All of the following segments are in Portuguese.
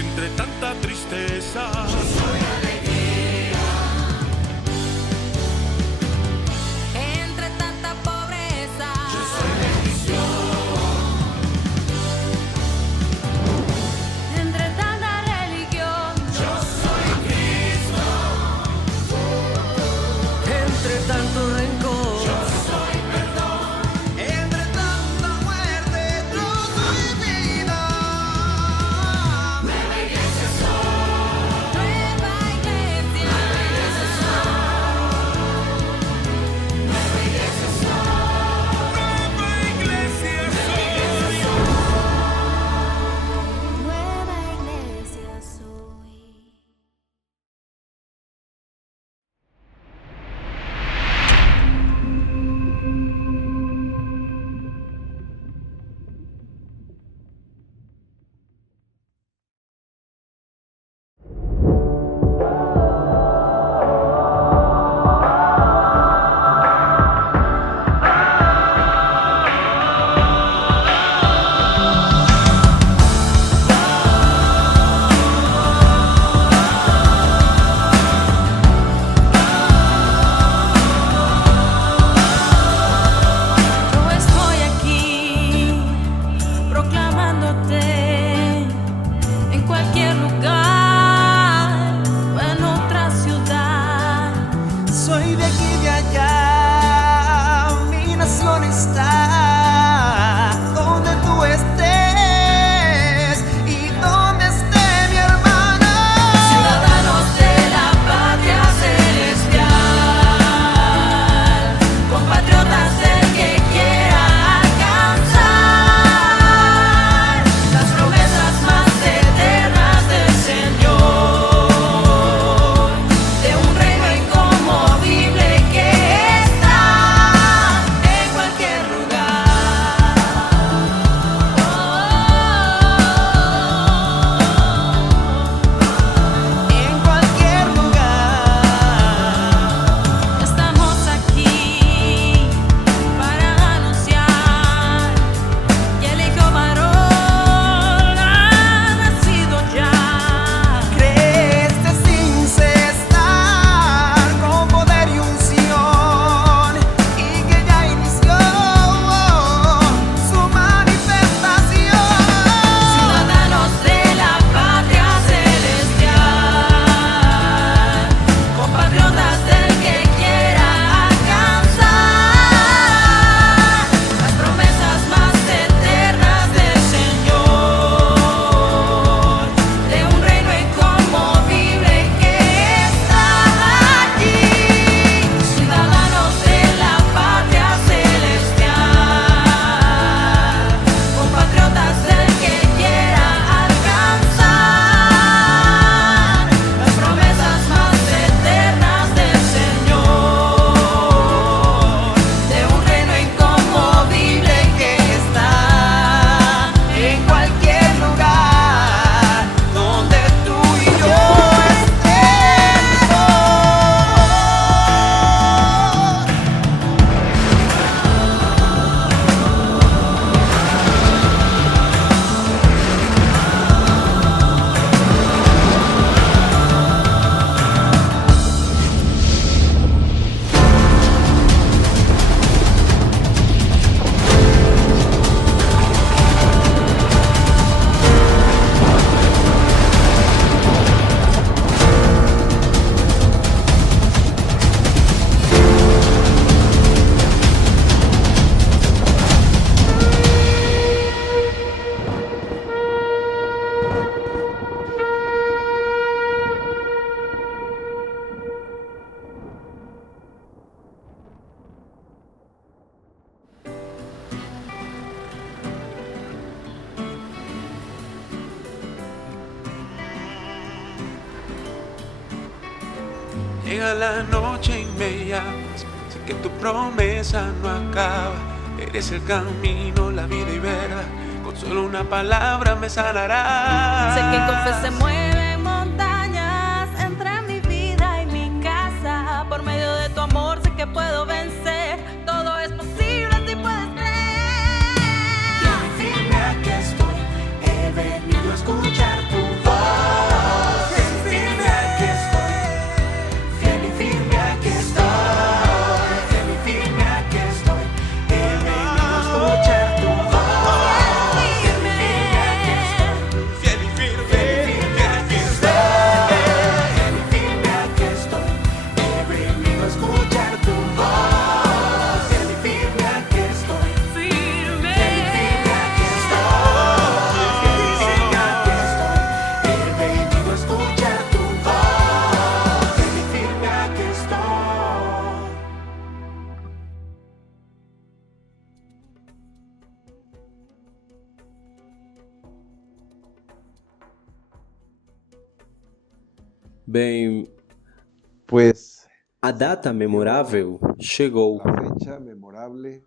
entre tanta tristeza. Yo soy alegría. Entre tanta pobreza. Yo soy bendición. Entre tanta religión. Yo soy Cristo. Entre tanto rencor, Yo soy perdón. entre tanta muerte, yo soy vida. Nueva iglesia soy. Nueva iglesia. Nueva iglesia soy. Nueva iglesia soy. Nueva iglesia soy. Yo estoy aquí proclamándote en cualquier lugar o en otra ciudad. Soy de aquí y de allá, mi nación está donde tú estés y donde esté mi hermana. Ciudadanos de la patria celestial, compatriotas del que quiera alcanzar las promesas más eternas del Señor, de un reino inconmovible que está en cualquier lugar. En cualquier lugar, Estamos aquí para anunciar que el Hijo varón ha nacido ya. crece sin cesar con poder y unción y que ya inició su manifestación. Ciudadanos de la patria celestial, compatriotas del que quiera alcanzar las promesas más eternas del Señor, de un reino inconmovible que está aquí. Ciudadanos de la patria celestial, compatriotas del que quiera alcanzar las promesas más eternas del Señor, de un reino inconmovible que está En cualquier lugar donde tú y yo estemos. Llega la noche y me llamas, sé que tu promesa no acaba. Eres el camino, la vida y verdad, con solo una palabra me sanarás. Sé que con fe se mueven montañas entre mi vida y mi casa. Por medio de tu amor sé que puedo vencer. Todo es posible si puedes creer. Firme aquí estoy, he venido a escuchar tu voz. Bem, Pues a data memorável chegou. la fecha memorable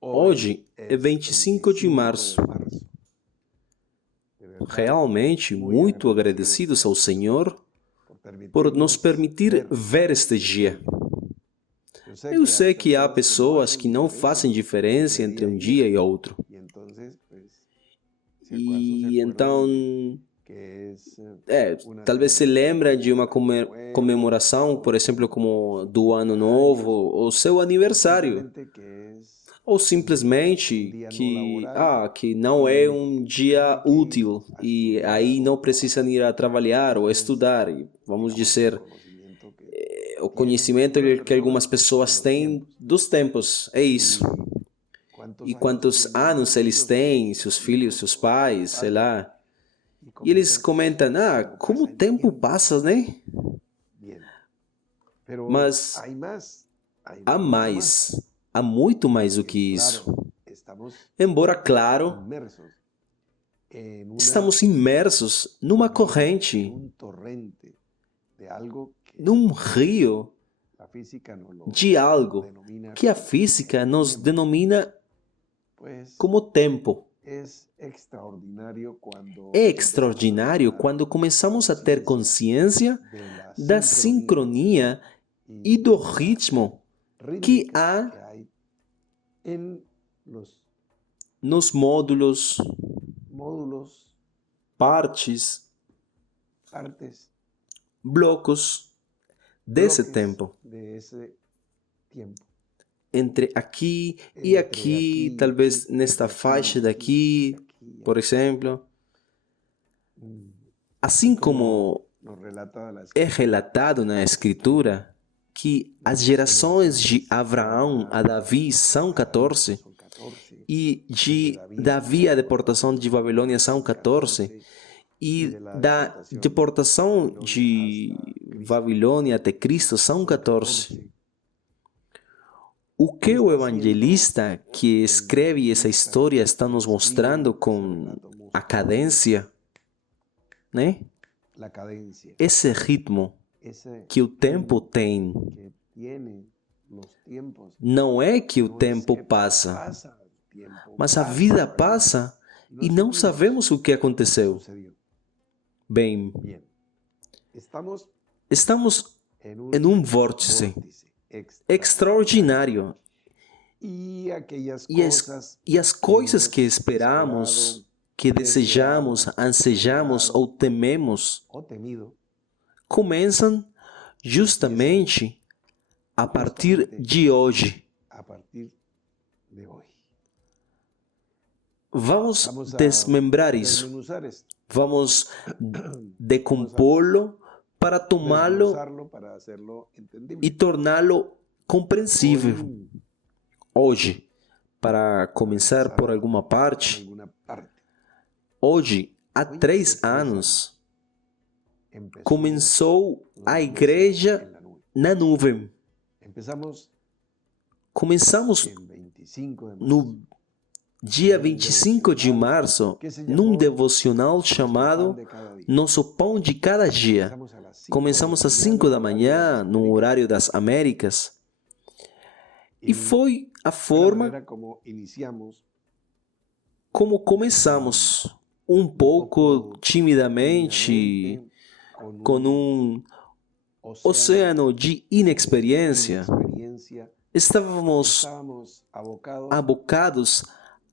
Hoje é es 25 de 25 março. de marzo. De verdad, Realmente muito agradecidos ao Senhor por nos permitir ver este dia. Eu sei que há pessoas que não fazem diferença entre um dia e outro. Y entonces, pues, si acaso E se então, acuerdan que es talvez se lembra de uma comemoração, por exemplo, como do Ano Novo, ou seu aniversário. simplemente que es Ou simplesmente que não é um dia útil e aí não precisam ir a trabalhar ou estudar. E, vamos dizer, conocimiento que o conhecimento que algumas pessoas têm dos tempos. É isso. E quantos anos eles têm, seus filhos, seus pais, sei lá. E eles comentam, como o tempo passa, né? bien. Pero Mas hay más, hay há mucho mais, há muito mais do que isso. Claro, estamos Embora, claro, inmersos en una- estamos imersos numa en corrente, un torrente de algo que num rio la física no lo de algo denomina que a física nos denomina pues como tempo. es extraordinario cuando É extraordinário quando começamos a ter consciência de la da sincronia e do ritmo que rítmica há que hay en los nos módulos, módulos, partes, partes, blocos desse bloques tempo. de ese tiempo. Entre aqui e Entre aqui, aqui, talvez aqui, nesta aqui, faixa aqui, daqui, aqui, por exemplo. Mm, Assim como nos relata la é relatado na Escritura que as gerações de Abraão a Davi são 14 son 14, e de Davi a deportação de Babilônia são 14 e da deportação de Babilônia até Cristo são 14. O que o evangelista que escreve essa história está nos mostrando com a cadência, né? la cadencia, Esse ritmo ese que o tempo tem. que tiene los tiempos. Não é que o No es tempo que passa, pasa el tiempo, mas a pasa, vida passa e não sabemos o que aconteceu. sucedió. Bem, Bien. Estamos estamos en em um vórtice extraordinário y aquellas e as coisas que esperamos, que desejamos, ansejamos ou tememos o temido começam justamente a partir de hoje. a partir de hoy. Vamos Vamos a desmembrar isso. desmenuzar esto, Vamos decompô-lo para tomá-lo desglosarlo para hacerlo entendible. e torná-lo compreensível. Hoje, para começar por alguma Por parte, alguna parte. hoje, há 3 anos, Empezó começou a la igreja en la nube. na nuvem. Empezamos Começamos en 25 de marzo. no dia 25 de março, num devocional chamado de cada día. Nosso Pão de Cada Dia. Empezamos a las 5 Começamos de às 5 da manhã, no horário das Américas, e foi a forma manera como iniciamos como começamos, um pouco timidamente, com um oceano de inexperiência. experiencia. Estávamos Estábamos abocados abocados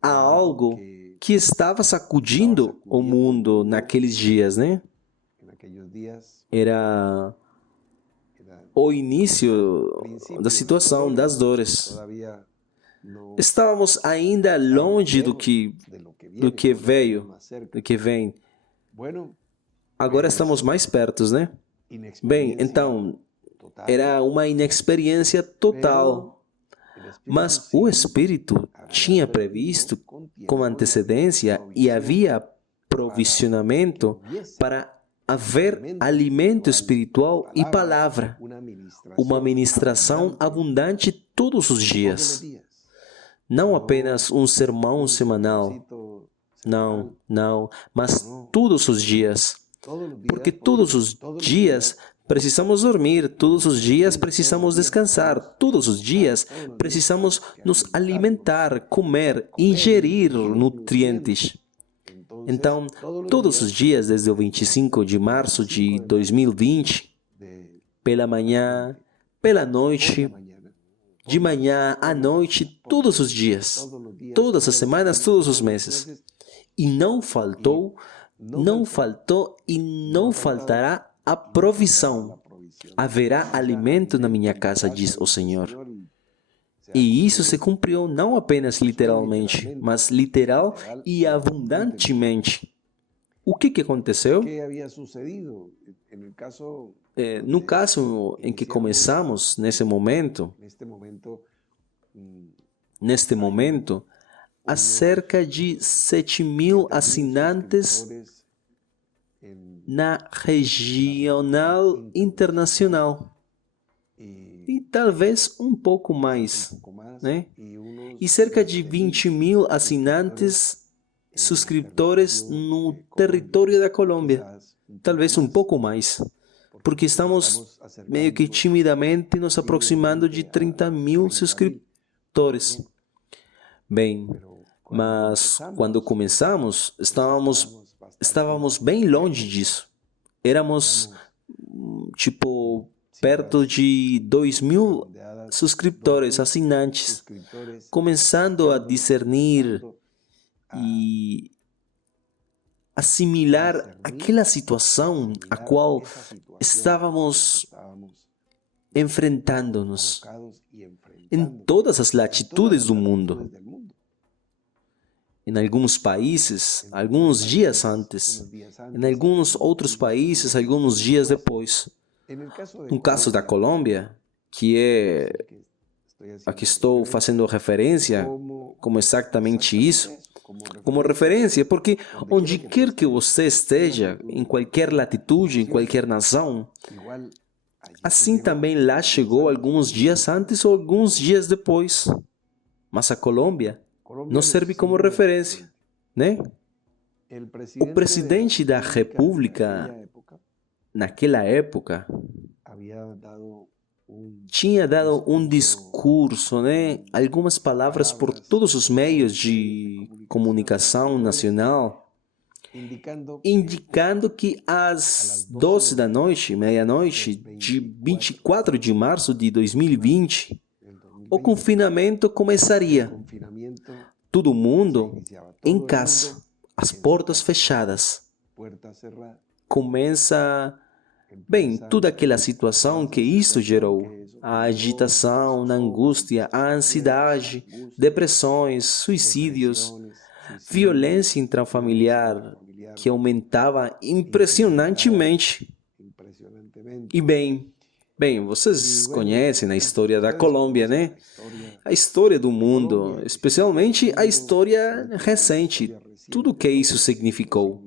a algo que estava sacudindo o mundo naqueles dias, né? en aquellos días Era era o início da situação das dores. todavía no Estávamos ainda longe do que de lo que do que viene, veio, más cerca. do que vem. Bueno, Agora estamos mais perto, né? Bem, inexperiencia então total, era uma inexperiência total, pero el Espíritu mas Santo o Espírito había tinha previsto previsto con tiempo com antecedência e havia provisionamento hubiese para haver alimento espiritual e palavra, uma ministração abundante todos os dias. Não apenas um sermão semanal, não, mas todos os dias, porque todos os dias precisamos dormir, todos os dias precisamos descansar, todos os dias precisamos nos alimentar, comer, ingerir nutrientes. Então, todos os dias, desde o 25 de março de 2020, pela manhã, pela noite, de manhã à noite, todos os dias, todas as semanas, todos os meses. E não faltou e não faltará a provisão. Haverá alimento na minha casa, diz o Senhor. E isso se cumpriu não apenas literalmente, mas literal e abundantemente. O que aconteceu? ¿Qué había sucedido? En el caso, No caso em que começamos, nesse momento, neste momento, há cerca de 7.000 assinantes na regional internacional. E talvez um pouco mais, né? E cerca de 20.000 assinantes subscritores no território da Colômbia. Talvez um pouco mais, porque estamos meio que timidamente nos aproximando de 30.000 subscritores. Bem, mas quando começamos, estávamos bem longe disso. Éramos, tipo, perto de 2.000 subscritores, assinantes, começando a discernir e assimilar aquela situação a qual estávamos enfrentando-nos em todas as latitudes do mundo. Em alguns países, alguns dias antes. Em alguns outros países, alguns dias depois. No caso da Colômbia, que é a que estou fazendo referência, como exatamente isso, como referência, porque onde quer que você esteja, em qualquer latitude, em qualquer nação, assim também lá chegou alguns dias antes ou alguns dias depois. Mas a Colômbia nos serve como referência, né? O presidente da República, naquela época, tinha dado um discurso, né? Algumas palavras por todos os meios de comunicação nacional, indicando que às 12 da noite, meia-noite, de 24 de março de 2020, o confinamento começaria. Todo mundo em casa, as portas fechadas. Começa, bem, toda aquela situação que isso gerou. A agitação, a angústia, a ansiedade, depressões, suicídios, violência intrafamiliar que aumentava impressionantemente. E bem, vocês conhecem a história da Colômbia, né? A história do mundo, especialmente a história recente, tudo o que isso significou.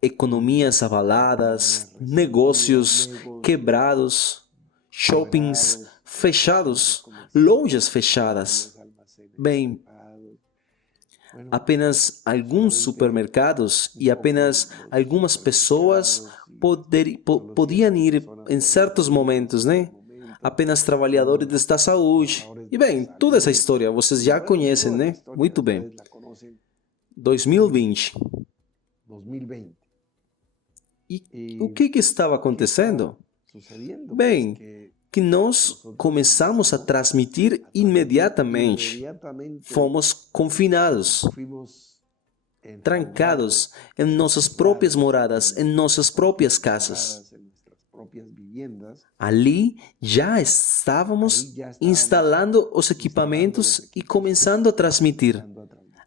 Economias abaladas, negócios quebrados, shoppings fechados, lojas fechadas. Bem, apenas alguns supermercados e apenas algumas pessoas podiam ir em certos momentos, né? Apenas trabalhadores da saúde. E bem, toda essa história vocês já conhecem, né? Muito bem. 2020. E o que estava acontecendo? Bem, que nós começamos a transmitir imediatamente. Fomos confinados, trancados em nossas próprias moradas, em nossas próprias casas. Ali já estávamos instalando os equipamentos e começando a transmitir.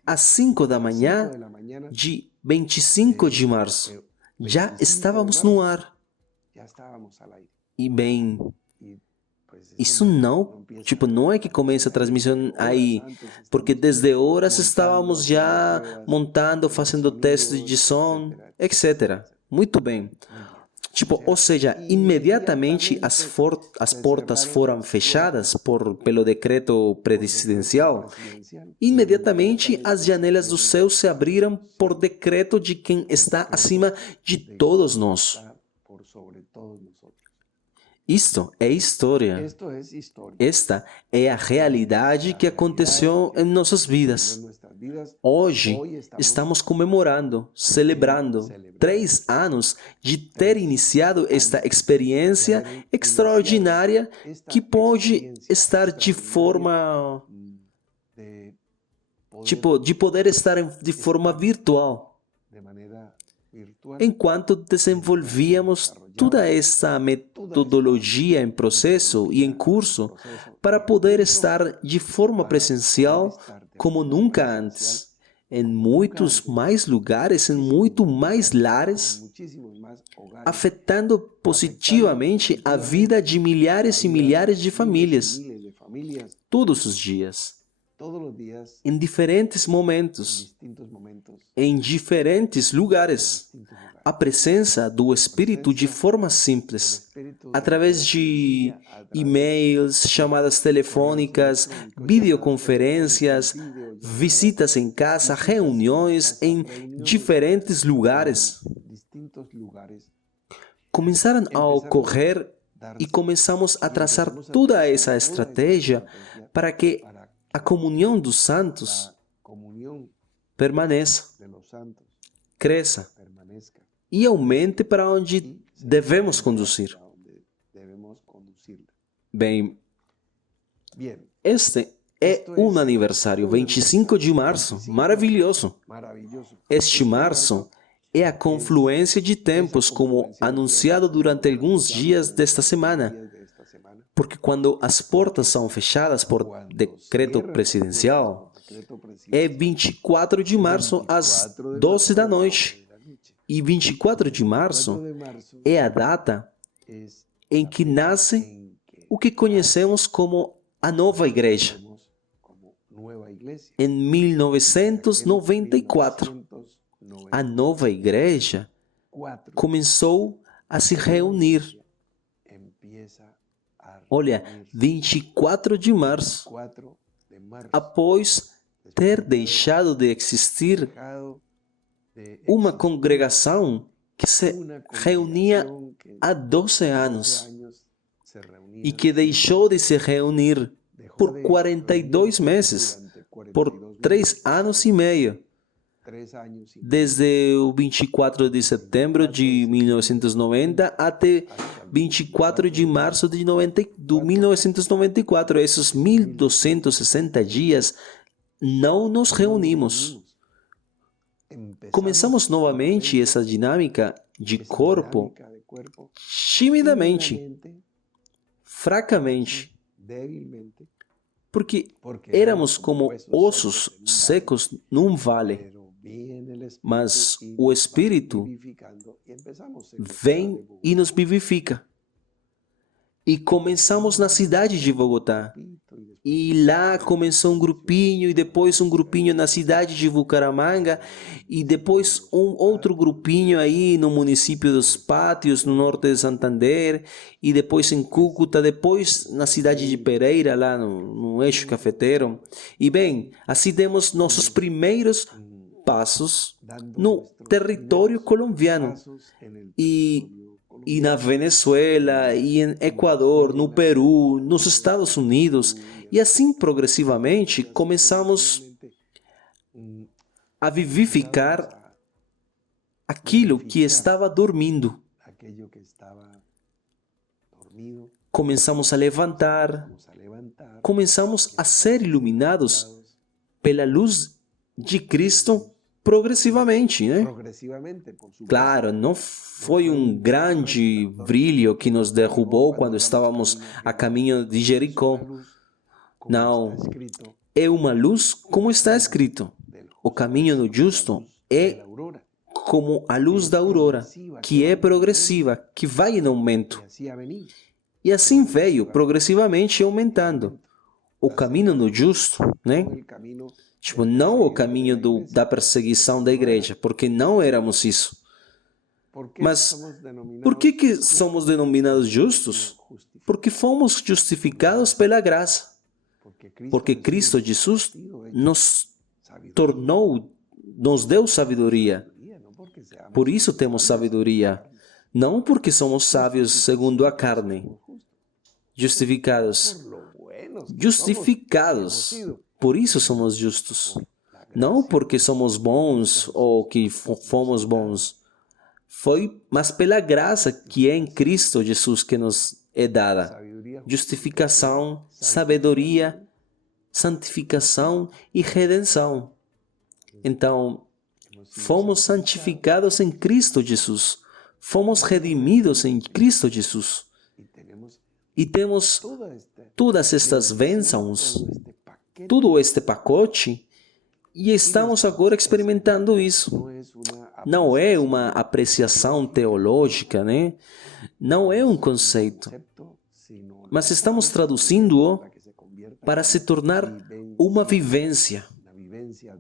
Às 5 da manhã de 25 de março, já estávamos no ar. E bem, isso não é que começa a transmissão aí, porque desde horas estávamos já montando, fazendo testes de som, etc. Muito bem. Ou seja, imediatamente as portas foram fechadas pelo decreto presidencial. Imediatamente as janelas do céu se abriram por decreto de quem está acima de todos nós. Isto é história. Esto es historia. Esta é a realidade que aconteceu em nossas En vidas. nuestras vidas, Hoje hoy estamos estamos comemorando, celebrando 3 anos de ter iniciado esta experiência extraordinária que pode estar de forma, de poder, tipo, de poder estar de forma virtual, de manera virtual, enquanto desenvolvíamos toda essa metodologia em processo e em curso para poder estar de forma presencial como nunca antes, em muitos mais lugares, em muito mais lares, muchísimos más hogares, afetando positivamente a vida de milhares e milhares de famílias, miles de familias, todos os dias, todos los días, em diferentes en momentos, distintos momentos, em diferentes lugares. distintos lugares. A presença do Espírito de forma simples, Espíritu através de e-mails, chamadas telefônicas, videoconferências, visitas em casa, reuniões em diferentes lugares, distintos lugares, começaram a ocorrer e começamos a traçar toda essa estratégia para que a comunhão dos santos la comunión permaneça, de los santos cresça permanezca e aumente para onde devemos conduzir. a donde debemos conducirla. Bem, Bien, este é um aniversário, 25 de março, maravilhoso. maravilloso. Este março é a confluência de tempos, como anunciado durante alguns dias desta semana, Días de esta semana, porque quando as portas são fechadas por cuando decreto cierran presidencial, por decreto é presidencial, 24 de março às 24 de 12 da marzo, noite. de la noche. E 24 de 4 março de marzo é a data es em la que fecha nasce en que o que conhecemos como a nova igreja, vemos como nueva iglesia. em 1994. 1994, A nova igreja começou a se reunir. empieza a Olha, reunirse. 24 de março, 4 de marzo, após ter deixado de existir dejado de uma existir congregação que se una reunia congregación que há 12 12 anos años se reunía, e que deixou de se reunir dejó por de 42 reunirse meses, durante 42 por meses, 3 anos e meio, 3 años y medio, desde o 24 de setembro de 1990 até 24 de março de 1994. Esses 1.260 dias não nos reunimos. empezamos Começamos novamente essa dinâmica de esa corpo dinámica de cuerpo timidamente, tímidamente, fracamente, débilmente, porque porque éramos como huesos ossos en un secos num vale. pero viene el Espíritu Mas y o nos va Espírito vivificando y empezamos en vem e nos vivifica. E começamos na cidade de Bogotá. E lá começou um grupinho, e depois um grupinho na cidade de Bucaramanga, e depois um outro grupinho aí no município dos Pátios, no norte de Santander, e depois em Cúcuta, depois na cidade de Pereira, lá no eixo cafeteiro. E bem, assim demos nossos primeiros passos no território colombiano. E na Venezuela, e em Equador, no Peru, nos Estados Unidos. E assim progressivamente começamos a vivificar aquilo que estava dormindo. aquello que estaba dormido, Começamos a levantar, vamos a levantar, começamos a ser iluminados pela luz de Cristo progressivamente, né? progresivamente, por supuesto. Claro, não foi um grande brilho que nos derrubou quando estávamos a caminho de Jericó. Como Não, está escrito, é uma luz como está escrito. del O caminho do justo de é la aurora, como a luz da aurora, que é progressiva, que vai em aumento. y así ha venido. E assim veio progressivamente aumentando. O caminho do justo, né? El camino Tipo, não o caminho da perseguição da igreja, porque não éramos isso. ¿Por qué Mas, somos denominados por que somos denominados justos? Porque fomos justificados pela graça. Porque Cristo Jesus nos tornou, nos deu sabedoria. no porque seamos Por isso temos sabedoria. Não porque somos sábios segundo a carne, justos, justificados. por lo buenos que Justificados. somos, que hemos sido. Por isso somos justos. Não porque somos bons ou que fomos bons. Foi, mas pela graça que é em Cristo Jesus que nos é dada. Sabiduría, Justificação, sabedoria, santificação e redenção. Então, fomos santificados em Cristo Jesus. Fomos redimidos em Cristo Jesus. y tenemos E temos todas estas bênçãos, todo este paquete. todo este pacote, e estamos agora experimentando isso. No es una Não é uma apreciação teológica, né? Não é um conceito, concepto, sino mas estamos traduzindo-o para que se convierta para se tornar uma vivência una vivencia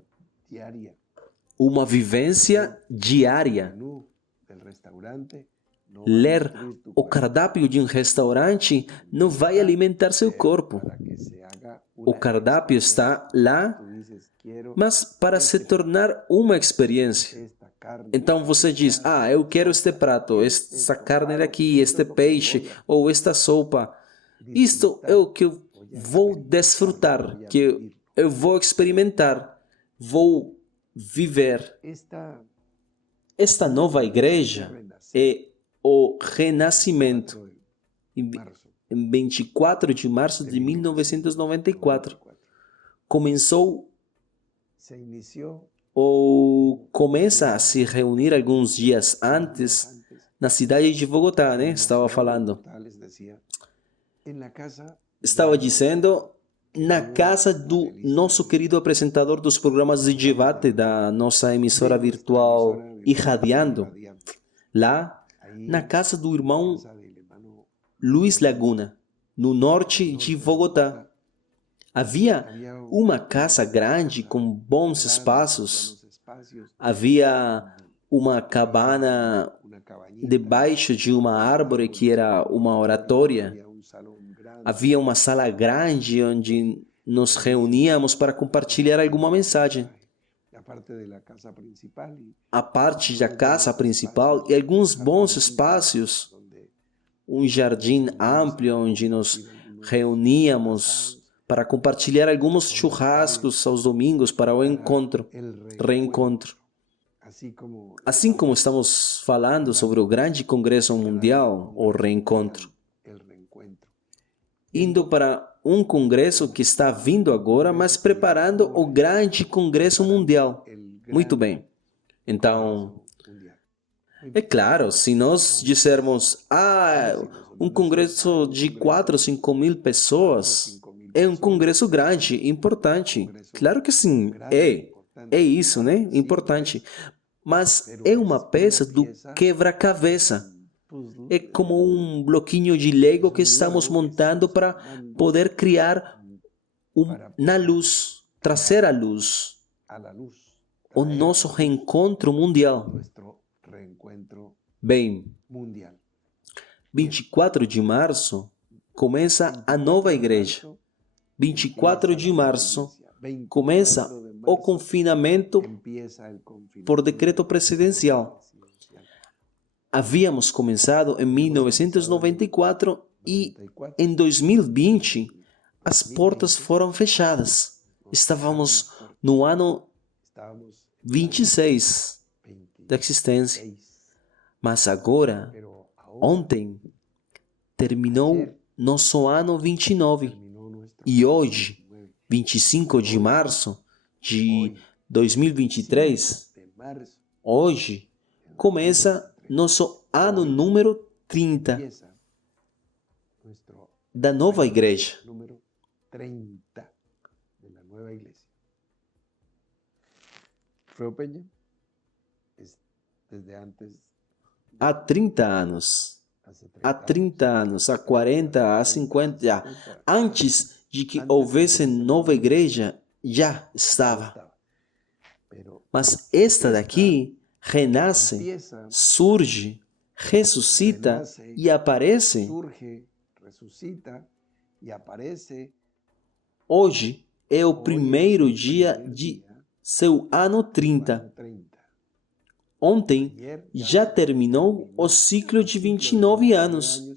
diaria. diária. El menú del restaurante no va a Ler nutrir tu o cuerpo cardápio de um restaurante não vai alimentar seu corpo. para que se haga O una cardápio está lá, Tú dices, quiero mas para se tornar uma experiência. esta carne. Então você diz, eu quero este prato, esta carne daqui, este peixe ou esta sopa. Isto é o que eu vou desfrutar, que eu vou experimentar, vou viver. Esta nova igreja é o renascimento. Em 24 de março de 1994, começou Se inició ou começa a se reunir alguns dias antes na cidade de Bogotá, né? Estava falando. les decía, en la casa Estava dizendo na casa do nosso querido apresentador dos programas de debate da nossa emissora virtual Irradiando, lá na casa do irmão del hermano Luiz Laguna, no norte de Bogotá. Havia uma casa grande com bons espaços. los espacios, Havia uma cabana una cabañita, debaixo de uma árvore que era uma oratória. había un salón grande, Havia uma sala grande onde nos reuníamos para compartilhar alguma mensagem. aparte de la casa principal y A parte da casa principal e alguns bons espaços, donde um jardim amplo onde nos reuníamos para compartilhar alguns churrascos aos domingos para o encontro, el reencontro. así Assim como estamos falando sobre o grande congresso mundial, o reencontro, el reencuentro. indo para um congresso que está vindo agora, mas preparando o grande congresso mundial. Muito bem. Então, Mundial. é claro, se nós dissermos, um congresso de 4 ou 5 mil pessoas, é um congresso grande, importante. Claro que sim, é isso, né? Importante. Mas é uma peça do quebra-cabeça. É como um bloquinho de Lego que estamos montando para poder criar na luz, trazer à luz A la luz, o nosso reencontro mundial. nuestro reencuentro Bem, mundial. 24 de março começa a nova igreja. 24 de março começa o confinamento Empieza el confinamiento por decreto presidencial. Havíamos começado em 1994 e em 2020 as portas foram fechadas. Estávamos no ano Estábamos 26 da existência. 26, Mas agora, pero ahora ontem, terminou nosso ano 29. terminó nuestro E hoje, 25 de março de 2023, de marzo. hoje começa nosso ano número 30 Empieza nuestro da nova igreja. número 30 de la nueva iglesia. Feo Peña es desde antes, Há 30 anos, hace há 30 anos, há 40, há 50, já. Antes de que houvesse nova igreja, já estava. estaba. Pero Mas esta daqui renasce, empieza, surge, ressuscita e aparece surge, resucita y aparece hoje. É o hoy primeiro es el dia primer de día, seu ano 30. año 30. Ontem Ayer já terminou o ciclo de 29 anos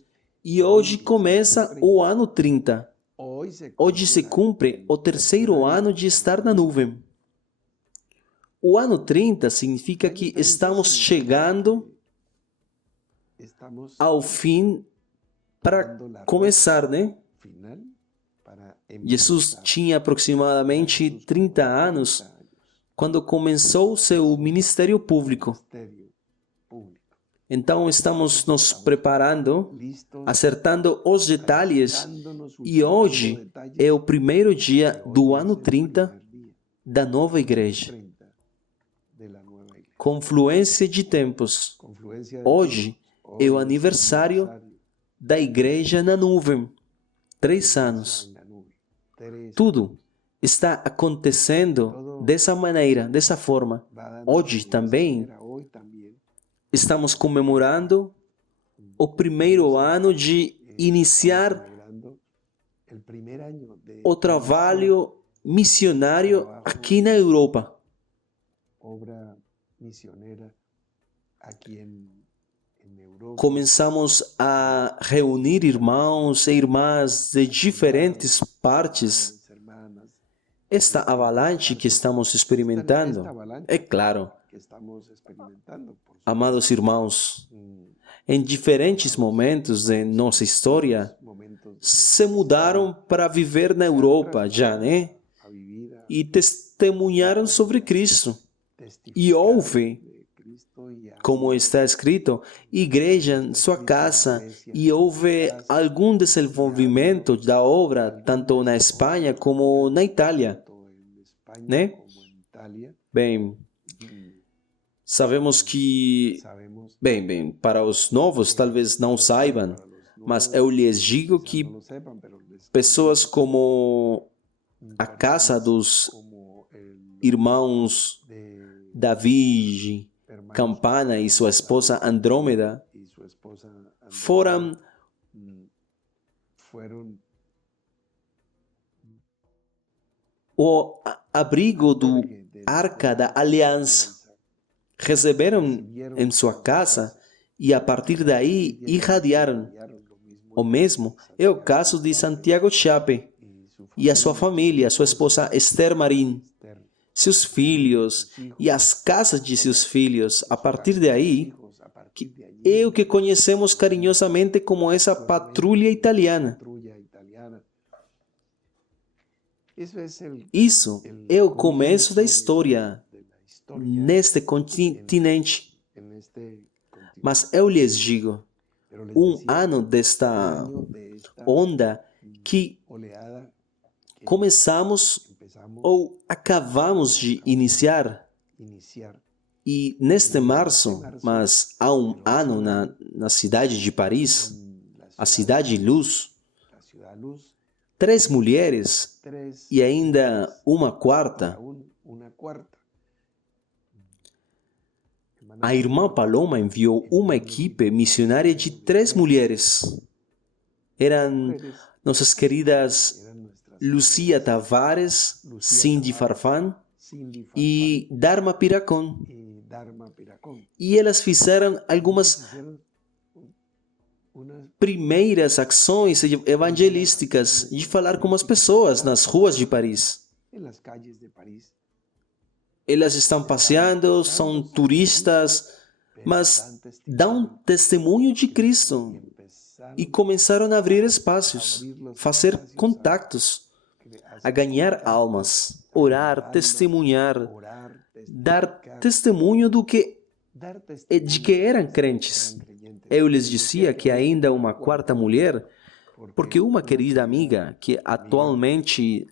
E hoje começa o ano 30. Hoje Hoje se cumpre o terceiro ano de estar na nuvem. O ano 30 significa que estamos chegando estamos ao fim para começar, né? final para Jesus tinha aproximadamente 30 anos quando começou seu ministério público. ministério público. Então estamos nos preparando, Listos, acertando os detalhes, dándonos e hoje detalles é o primeiro dia hoy do es ano el 30 primer día da nova igreja. 30 de la nueva iglesia. Confluência de tempos. Confluencia de Hoje tiempos. é o Hoy aniversário da igreja na nuvem. 3 anos. en la nube. Tres Tudo está acontecendo dessa maneira, dessa forma. va dando Hoje de esa também manera. Hoy también estamos comemorando o primeiro ano de iniciar celebrando el primer año de o trabalho missionário aqui na Europa. obra misionera aquí en Europa. Começamos a reunir irmãos e irmãs de diferentes partes. Hermanas, Esta avalanche que estamos experimentando, esta avalancha é claro, que estamos experimentando, por amados irmãos, su- em diferentes momentos de nossa história, momentos se mudaram para viver na Europa já, né? a vivir, a E testemunharam sobre Cristo. testificar E houve, de Cristo y a como está escrito, igreja em sua casa, e houve algum desenvolvimento da obra, tanto na Espanha como na Itália, tanto en España né? como en Italia. Bem, sabemos que, Sabemos bem, para os novos talvez não saibam, para los mas eu lhes digo quizás que no lo sepan, pero les pessoas como a casa dos como el irmãos de Davi, hermanos Campana e sua esposa Andrômeda y su esposa Andrea, foram fueron o abrigo do Arca da Aliança. Receberam em sua casa e a partir daí irradiaram. O mesmo é o caso de Santiago Chape e a sua família, sua esposa Esther Marim, seus filhos e as casas de seus filhos. A partir daí, é o que conhecemos carinhosamente como essa patrulha italiana. patrulla italiana. Eso es el Isso é o começo da história de la historia neste continente. en este continente. Mas eu lhes digo, Pero les um decía, ano desta año de esta onda que oleada que começamos empezamos ou acabamos de iniciar. a iniciar E neste março, mas há um ano na cidade de Paris, en la a cidade luz, la ciudad luz, 3 mulheres tres e ainda uma quarta, aún una cuarta. a irmã Paloma enviou uma equipe missionária de 3 mulheres. Eram nossas queridas Eran nuestras Lucia Tavares, Cindy Farfán Cindy Farfán e Dharma Piracón. y Dharma Piracón. E elas fizeram algumas Hicieron unas primeiras ações evangelísticas de falar com as pessoas nas ruas de Paris. en las calles de París. Elas estão passeando, são turistas, mas dão testemunho de Cristo Empezaron e começaram a abrir espaços, fazer contatos, a ganhar almas, orar, testemunhar, orar, dar testemunho do que dar de que eram crentes. creyentes. Eu lhes dizia que ainda uma quarta mulher, porque uma querida amiga que atualmente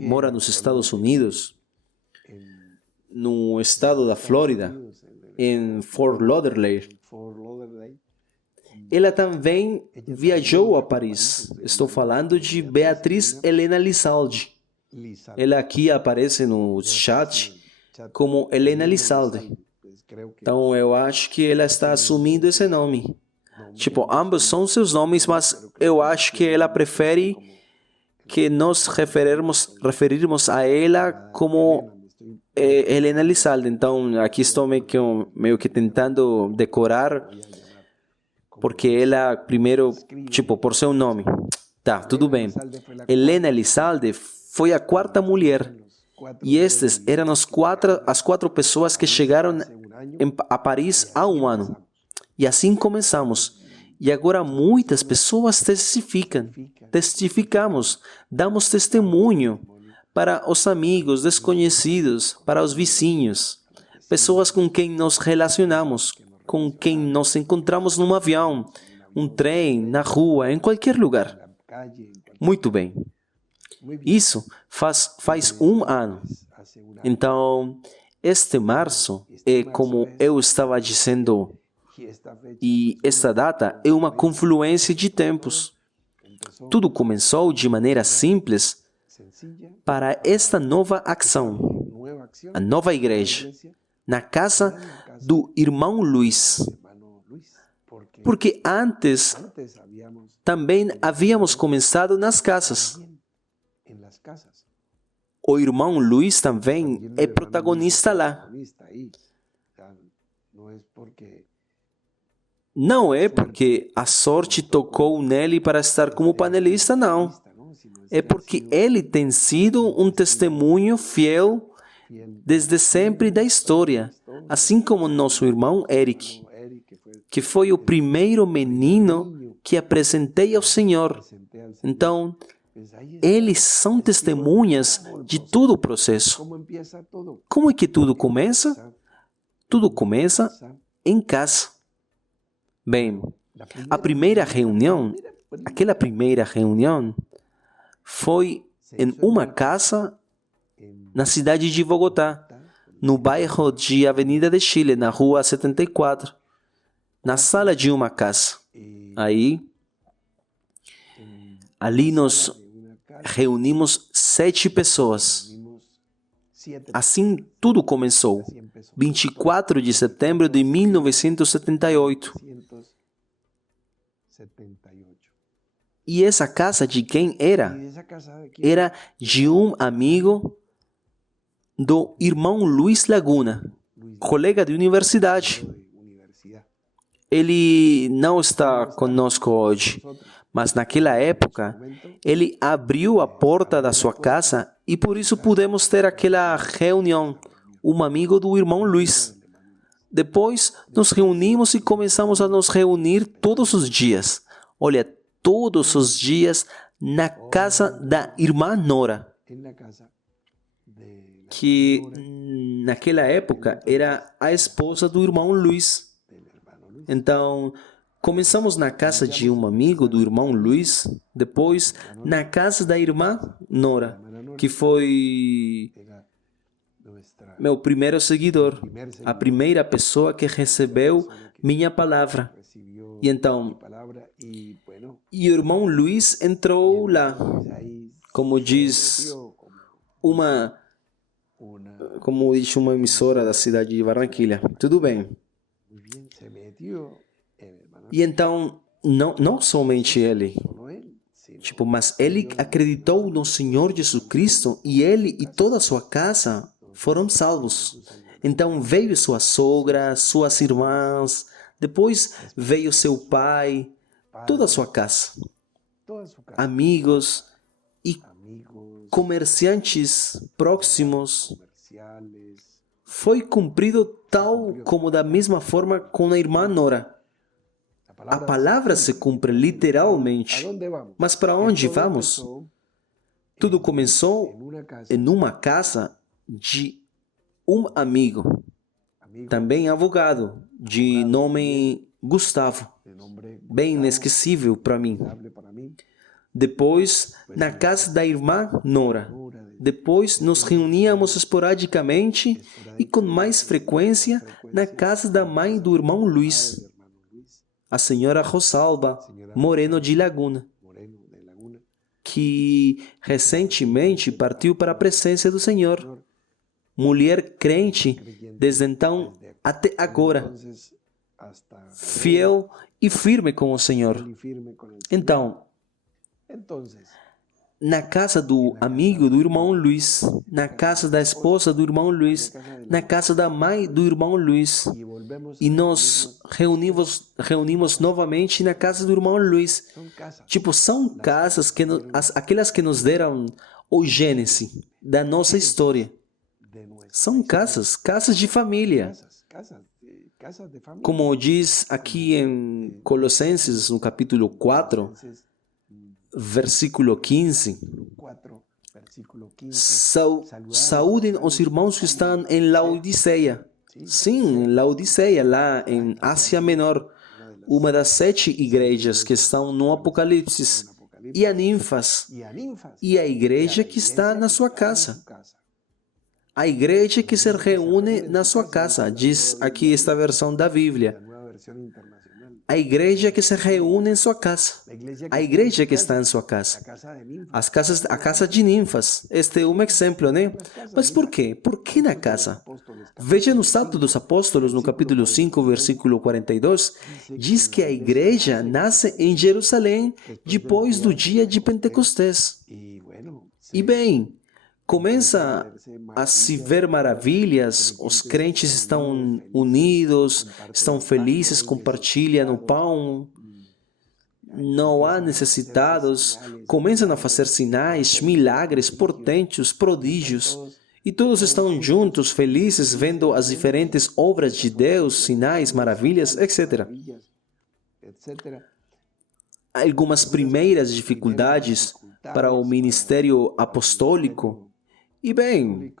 mora nos Estados Unidos, no estado da Flórida, em Fort Lauderdale, Fort Lauderdale, ela também viajou a Paris. Estou falando de Beatriz Helena Lizalde. Lizalde. Ela aqui aparece no chat como Helena Lizalde. Pues creo que Então eu acho que ela está assumindo esse nome. Tipo, ambos são seus nomes, mas eu acho que ela prefere que nos referirmos a ela como Helena Lizalde. Então aqui estou meio que tentando decorar porque ela primeiro, tipo, por seu nome. Tá, tudo bem. Helena Elizalde foi a quarta mulher. E estas eram as quatro pessoas que chegaram a Paris há um ano. E assim começamos. E agora muitas pessoas testificamos, damos testemunho para os amigos desconhecidos, para os vizinhos, pessoas com quem nos relacionamos, com quem nos encontramos num avião, um trem, na rua, em qualquer lugar. Muito bem. Isso faz um ano. Então, este março é, como eu estava dizendo, e esta data é uma confluência de tempos. Tudo começou de maneira simples para esta nova ação, a nova igreja, na casa do irmão Luiz. Porque antes também havíamos começado nas casas. O irmão Luiz também é protagonista lá. Não é porque a sorte tocou nele para estar como panelista, não. É porque ele tem sido um testemunho fiel desde sempre da história, assim como nosso irmão Eric, que foi o primeiro menino que apresentei ao Senhor. Então, eles são testemunhas de todo o processo. Como é que tudo começa? Tudo começa em casa. Bem, aquela primeira reunião, foi em uma casa na cidade de Bogotá, no bairro de Avenida de Chile, na rua 74, na sala de uma casa. Ali nós reunimos 7 pessoas. Assim tudo começou, 24 de setembro de 1978. E essa casa de quem era? Era de um amigo do irmão Luiz Laguna, colega de universidade. Ele não está conosco hoje, mas naquela época ele abriu a porta da sua casa e por isso pudemos ter aquela reunião, um amigo do irmão Luiz. Depois nos reunimos e começamos a nos reunir todos os dias. Olha, todos os dias na casa da irmã Nora, que naquela época era a esposa do irmão Luiz. Então, começamos na casa de um amigo do irmão Luiz, depois na casa da irmã Nora, que foi meu primeiro seguidor, a primeira pessoa que recebeu minha palavra. E então, e o irmão Luiz entrou lá, como diz uma emissora da cidade de Barranquilla. Tudo bem. E então, não somente ele, mas ele acreditou no Senhor Jesus Cristo e ele e toda a sua casa foram salvos. Então veio sua sogra, suas irmãs, depois veio seu pai, toda a sua casa, amigos e comerciantes próximos. Foi cumprido tal como da mesma forma com a irmã Nora. A palavra se cumpre literalmente. Mas para onde vamos? Tudo começou em uma casa de um amigo, também advogado, de nome Gustavo, bem inesquecível para mim. Depois, na casa da irmã Nora. Depois, nos reuníamos esporadicamente e com mais frequência na casa da mãe do irmão Luiz, a senhora Rosalba Moreno de Laguna, que recentemente partiu para a presença do Senhor. Mulher crente desde então até agora, fiel e firme com o Senhor. Então, na casa do amigo do irmão Luiz, na casa da esposa do irmão Luiz, na casa da mãe do irmão Luiz. y volvemos E nos reunimos novamente na casa do irmão Luiz. son casas Tipo, são casas que aquelas que nos deram o gênese da nossa história. de nuestras São casas de família. casas de familia. Como diz aqui em Colossenses, no capítulo 4, Entonces, versículo 15. 4, versículo 15. Saúdem os irmãos que estão em Laodiceia. Sim, em Laodiceia, lá em Ásia Menor, uma das 7 igrejas que estão no Apocalipse. E a Ninfas, Y a ninfas. e a igreja que está na sua casa. A igreja que se reúne na sua casa, diz aqui esta versão da Bíblia. La nueva versión internacional. A igreja que se reúne em sua casa. A igreja que está em sua La casa. casa de ninfas. A casa de ninfas. Este é um exemplo, né? Mas por quê? Por que na casa? Veja no Atos dos Apóstolos, no capítulo 5, versículo 42, diz que a igreja nasce em Jerusalém depois do dia de Pentecostés. Y bueno, E bem, começa a se ver maravilhas, os crentes estão unidos, estão felizes, compartilham o pão, não há necessitados, começam a fazer sinais, milagres, portentos, prodígios, e todos estão juntos, felizes, vendo as diferentes obras de Deus, sinais, maravilhas, etc. etcétera. Algumas primeiras dificuldades para o ministério apostólico. E bem,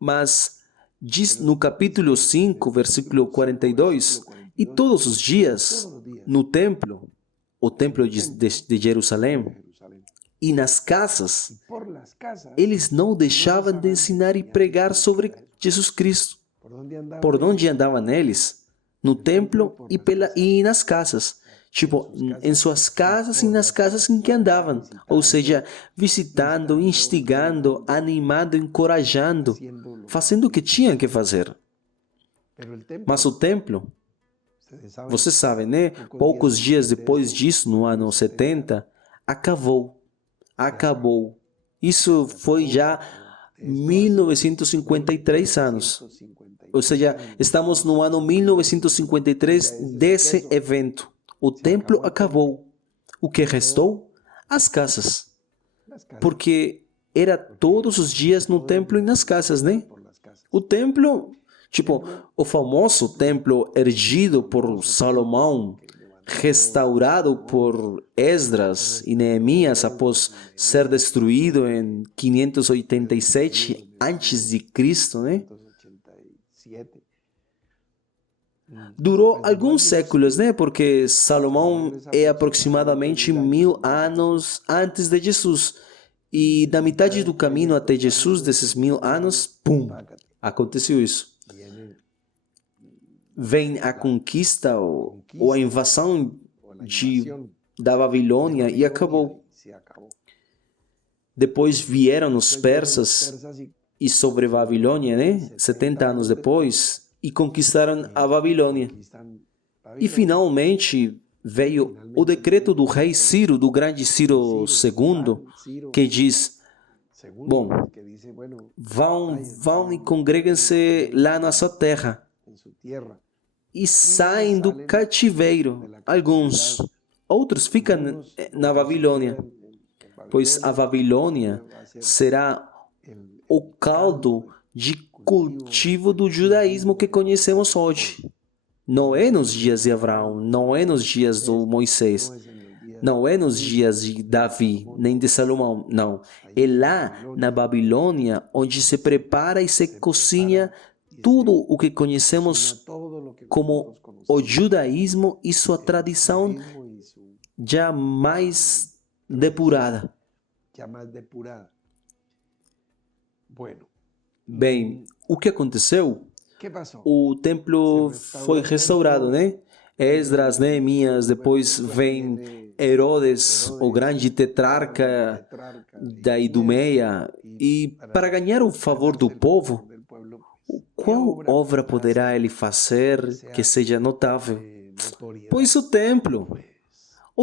mas diz no capítulo 5, versículo 42, e todos os dias no templo, o templo de Jerusalém, e nas casas, Por las casas, eles não deixavam de ensinar e pregar sobre Jesus Cristo. por donde andaban, Por onde andavam eles? No templo e nas casas. Tipo, em suas casas e nas casas em que andavam. Ou seja, visitando, instigando, animando, encorajando, fazendo o que tinham que fazer. pero el templo, Mas o templo, ustedes saben, vocês sabem, né? Poucos dias depois disso, no ano 70, acabou. Acabou. Isso foi já 1953 anos. Ou seja, estamos no ano 1953 desse evento. O templo acabou. O que restou? As casas. las casas, Porque era todos os dias no templo e nas casas, né? por las casas. O templo, tipo, o famoso templo erguido por Salomão, restaurado por Esdras e Neemias após ser destruído em 587 antes de Cristo, né? 187. Durou alguns séculos, né? Porque Salomão é aproximadamente 1000 anos antes de Jesus. E na metade do caminho até Jesus, desses 1000 anos, pum, aconteceu isso. Viene Vem a conquista ou a invasão la de, invasión da Babilônia e acabou. se acabó. Depois vieram os persas Persas y e sobre a Babilônia, né? 70 anos depois, e conquistaram a Babilônia. conquistan E finalmente veio o decreto do rei Ciro, do grande Ciro II, Ciro que diz: segundo, bom, que dice, bueno, vão e congreguem-se lá na sua terra. en su tierra. E saem do cativeiro. Alguns. Outros ficam na Babilônia, pois a Babilônia será o caldo de cultivo do judaísmo que conhecemos hoje. Não é nos dias de Abraão, não é nos dias do Moisés, não é nos dias de Davi, nem de Salomão, não. É lá na Babilônia onde se prepara e se cozinha tudo o que conhecemos Todo lo que como nosotros conocemos, o judaísmo e sua tradição judaísmo y su já mais depurada. ya más depurada. Bueno, Bem, o que aconteceu? ¿qué pasó? O templo foi restaurado, né? Esdras, Neemias, depois vem Herodes, o grande tetrarca Tetrarca da Idumeia, e para ganhar o favor do povo, del pueblo, qual obra poderá ele fazer que seja notável? notoriedad. Pois o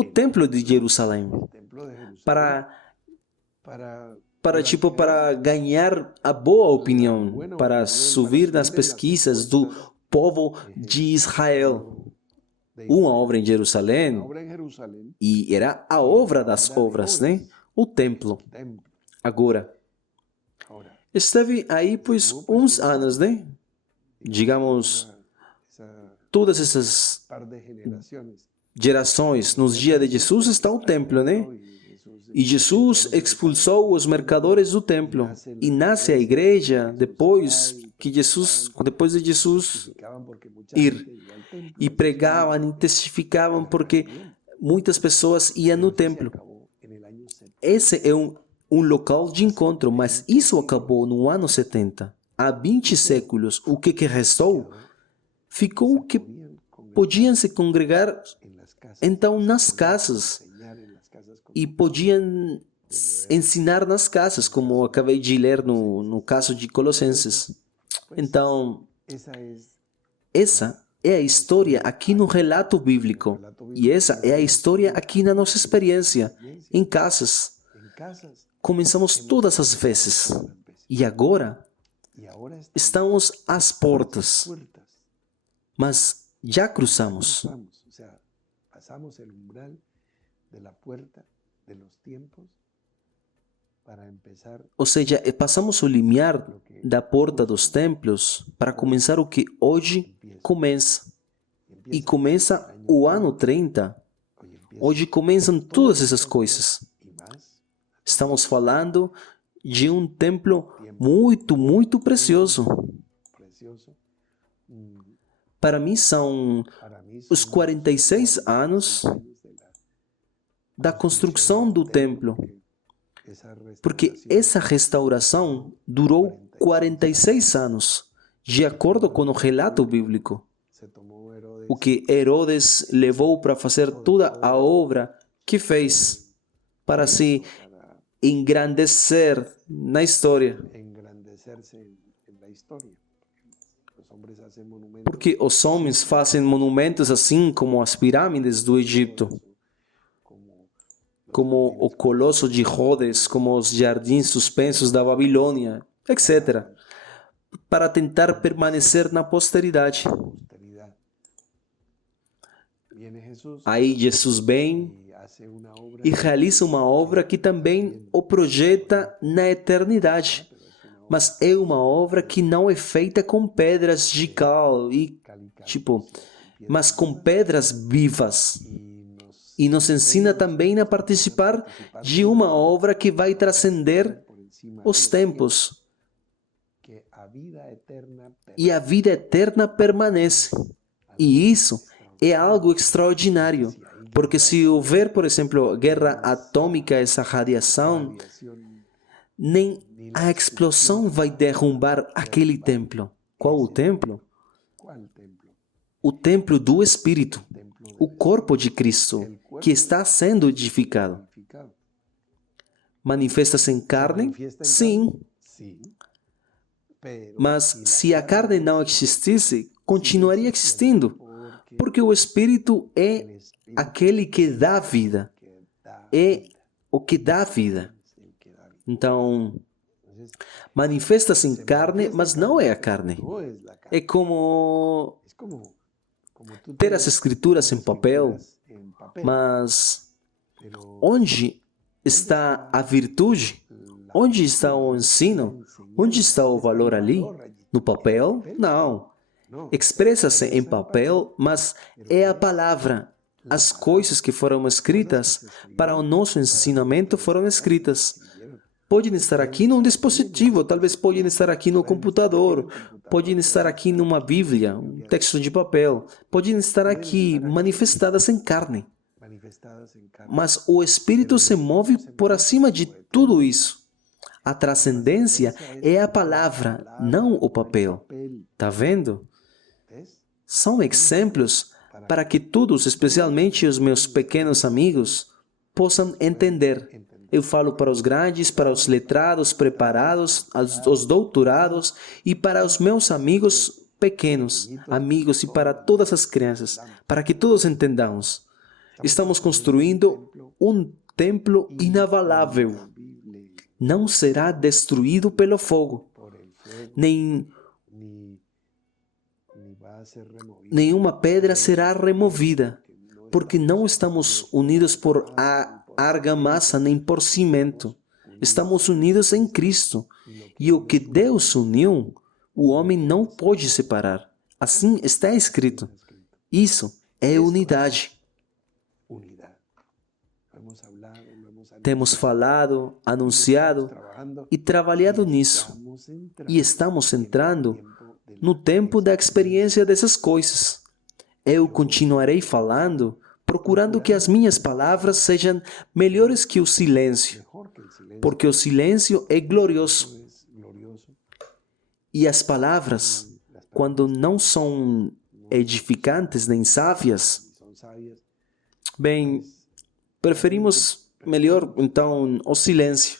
templo de Jerusalém. El templo templo de Jerusalén para para para ganhar a boa opinião, para subir nas pesquisas do povo de Israel. Uma obra em Jerusalém, obra em Jerusalém, e era a obra das obras, né? O templo. templo. Agora, Ahora, esteve aí, pois, uns anos, né? Digamos, esa todas essas par de generaciones. gerações, nos dias de Jesus está o templo, né? E Jesus expulsou os mercadores do templo. E nasce a igreja depois de Jesus Testificaban porque mucha ir. gente iba al templo. E pregavam e testificavam porque muitas pessoas iam no templo. Acabó en el año 70. Esse é um local de encontro, mas isso acabou no ano 70. Há 20 séculos, o que restou ficou que podiam se congregar En las casas, então nas casas enseñar en las casas con e podiam ensinar nas casas, como acabei de ler no caso de Colossenses. Então, esa es essa é a história aqui no relato bíblico. E essa é a história aqui na nossa experiência, em casas. en casas Começamos todas as vezes. E agora y ahora estamos às portas, puertas. mas já cruzamos. Cruzamos, o sea, pasamos el umbral de la puerta de los tiempos para empezar Ou seja, passamos o limiar da porta dos templos para começar o que hoje começa. E começa o ano 30. hoy empieza Hoje começam todas essas coisas. y más Estamos falando de um templo muito, muito precioso. precioso. Para mim são Para mí os son 46 anos años de la da construção do templo, esa porque restauración essa restauração durou 46 anos, de acordo com o relato bíblico. se tomó Herodes O que Herodes levou para fazer toda a obra que fez para se para engrandecer na história. engrandecerse en la historia. Los hombres hacen monumentos Porque os homens fazem monumentos assim como as pirâmides do Egito, como como o Colosso de Rhodes, como os jardins suspensos da Babilônia, etc., para tentar permanecer na posteridade. posteridad. Viene Jesús Aí Jesus vem y hace una obra, e realiza uma obra que também o projeta na eternidade. Mas é uma obra que não é feita com pedras de cal e mas com pedras vivas. E nos ensina também a participar de uma obra que vai transcender por encima os tempos. que a vida eterna E a vida eterna permanece. E isso é algo extraordinário. Porque se houver, por exemplo, guerra atômica, essa radiação, radiación, nem a explosão vai derrubar aquele templo. Qual o templo? ¿cuál templo? O templo do Espírito, Templo o corpo de Cristo, que está sendo edificado. edificado. Manifesta-se em carne? Sim, Sí. Pero mas la se a carne não existisse, continuaria existindo, porque porque o Espírito el é Espíritu aquele que dá vida, que da é o que dá vida. es el que da vida. Então, Entonces, manifesta-se em carne, mas não é a carne. no es la carne. É como Es como tú ter tienes as escrituras em papel, escrituras en papel, mas pero onde está a virtude? Onde está o ensino? Onde está o valor ali? No papel? Não. no, Expressa-se em papel, mas é a palavra. As coisas que foram escritas para o nosso ensinamento foram escritas. Podem estar aqui num dispositivo, talvez podem estar aqui no computador, podem estar aqui numa Bíblia, um texto de papel, podem estar aqui manifestadas em carne. manifestadas en carne. Mas o Espírito se move por acima de tudo isso. A transcendência é a palavra, não o papel. Tá vendo? ¿Ves? São exemplos para que todos, especialmente os meus pequenos amigos, possam entender. Eu falo para os grandes, para os letrados preparados, os doutorados e para os meus amigos pequenos, amigos e para todas as crianças, para que todos entendamos. Estamos construindo um templo inabalável. inamovible Não será destruído pelo fogo, por el fuego, nem ni va a ser removido. nenhuma pedra será removida, porque não estamos unidos por argamassa nem por cimento. Estamos unidos em Cristo. E o que Deus uniu, o homem não pode separar. Assim está escrito. Isso é unidade. Unidad. Lo hemos hablado, lo hemos Temos falado, anunciado trabajando e trabalhado nisso. estamos E estamos entrando tiempo del no tempo da experiência dessas coisas. Eu continuarei falando, procurando que as minhas palavras sejam melhores que o silêncio, mejor que el silencio porque o silêncio é glorioso. es glorioso. E as palavras, quando não são edificantes nem sábias, Son sabias. bem, preferimos melhor então o silêncio.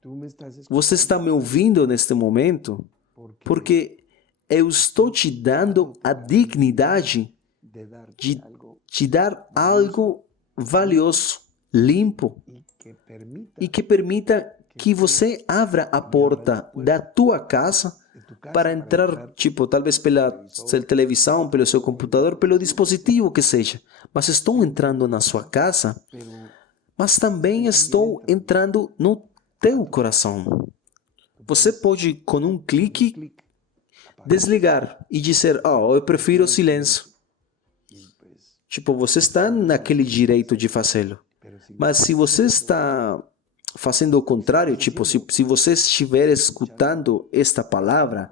Tú me estás escuchando Você está me ouvindo neste momento porque eu estou te dando a dignidade de darte de algo te dar algo valioso, limpo y que permita e que permita que você abra a porta da tua casa de tu casa para entrar, tipo, talvez pela televisão, pelo seu computador, pelo dispositivo que seja. Mas estou entrando na sua casa, pero mas também estou entrando no teu coração. Você pode, com um clique, desligar e dizer, eu prefiro o silêncio. Tipo, você está naquele direito de fazê-lo. Mas se você está fazendo o contrário, tipo, se você estiver escutando esta palavra,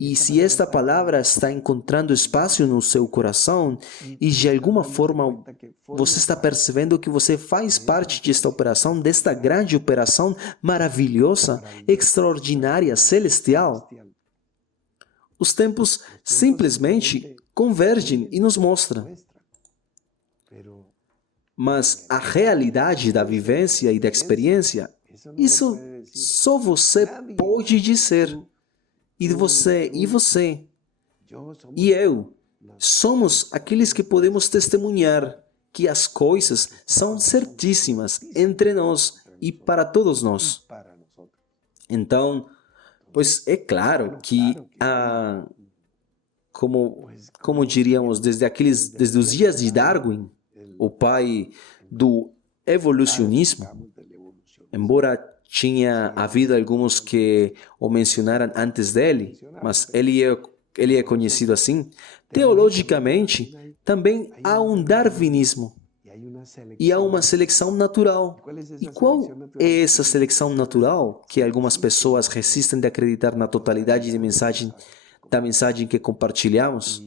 e se esta palavra está encontrando espaço no seu coração, e de alguma forma você está percebendo que você faz parte desta operação, desta grande operação maravilhosa, extraordinária, celestial, os tempos simplesmente convergem e nos mostram. muestra. Pero Mas a realidade da vivência e da experiência, eso no isso lo puede decir só você pode dizer. E você, yo somos e eu, somos aqueles que podemos testemunhar que as coisas são certíssimas entre nós e para todos nós. para nosotros. Então, pois é claro que como diríamos, desde os dias de Darwin, o pai do evolucionismo, Hablamos de la evolución. embora tinha havido alguns que o mencionaram antes dele, mas ele é conhecido assim, teologicamente também há um darwinismo Y hay una e há uma seleção natural. ¿Cuál es esa E qual selección natural? é essa seleção natural que algumas pessoas resistem de acreditar na totalidade da mensagem que compartilhamos?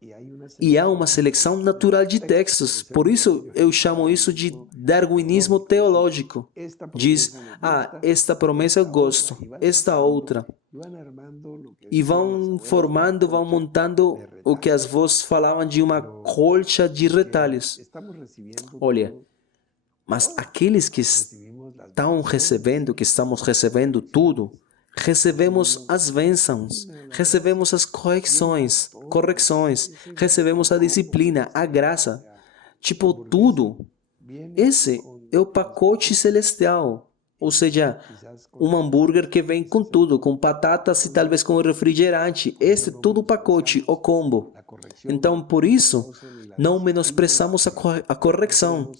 Y hay una E há uma seleção natural de textos. Por isso eu chamo isso de darwinismo teológico. Diz, esta promessa eu gosto, esta outra. y van armando lo que E vão formando, vão montando o que as vozes falavam de uma colcha de retalhos. estamos recibiendo. Olha, mas aqueles que Recibimos las estão recebendo, que estamos recebendo tudo, recebemos as bênçãos, recebemos as correções, recebemos a disciplina, a graça. Tipo, tudo. Esse é o pacote celestial. Ou seja, um hambúrguer que vem com tudo, com batatas e talvez com refrigerante. Esse é todo o pacote, o combo. Então, por isso, não menosprezamos a correção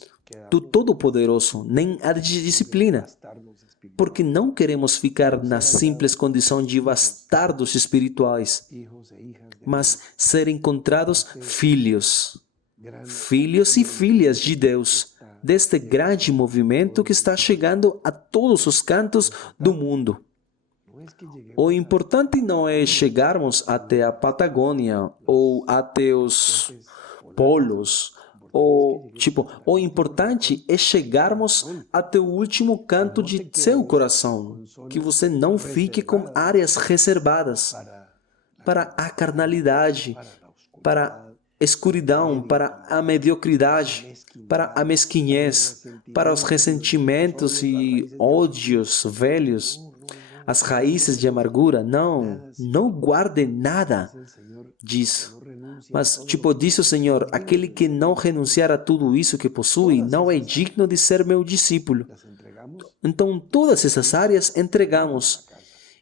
do Todo-Poderoso, nem a disciplina. Porque não queremos ficar na simples condição de bastardos espirituais, hijos e hijas de mas ser encontrados filhos e filhas de Deus, deste grande movimento que está chegando a todos os cantos do mundo. no es que lleguemos O importante não é chegarmos até a Patagônia ou até os polos, ou tipo, o importante é chegarmos até o último canto de seu coração, que você não fique com áreas reservadas para a carnalidade, para a escuridão, para a mediocridade, para a mesquinhez, para os ressentimentos e ódios velhos. as raízes de amargura. Não, não guarde nada El Señor disso. no renuncia a Mas, todo tipo, lo diz o Senhor, aquele que não renunciar a tudo isso que possui, não é digno de ser meu discípulo. las entregamos. Então, todas essas áreas entregamos.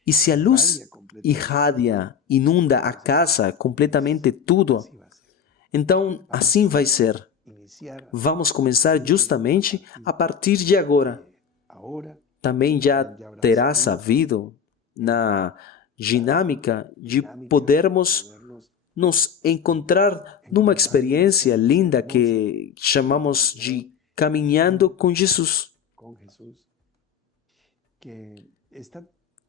E se a luz irradia, inunda a casa completamente tudo, Así va a ser. então assim vai ser. Iniciar Vamos começar justamente a partir de agora. ahora Também já terá sabido na dinâmica de podermos podernos nos encontrar numa experiência linda que chamamos de caminhando com Jesus, con Jesús,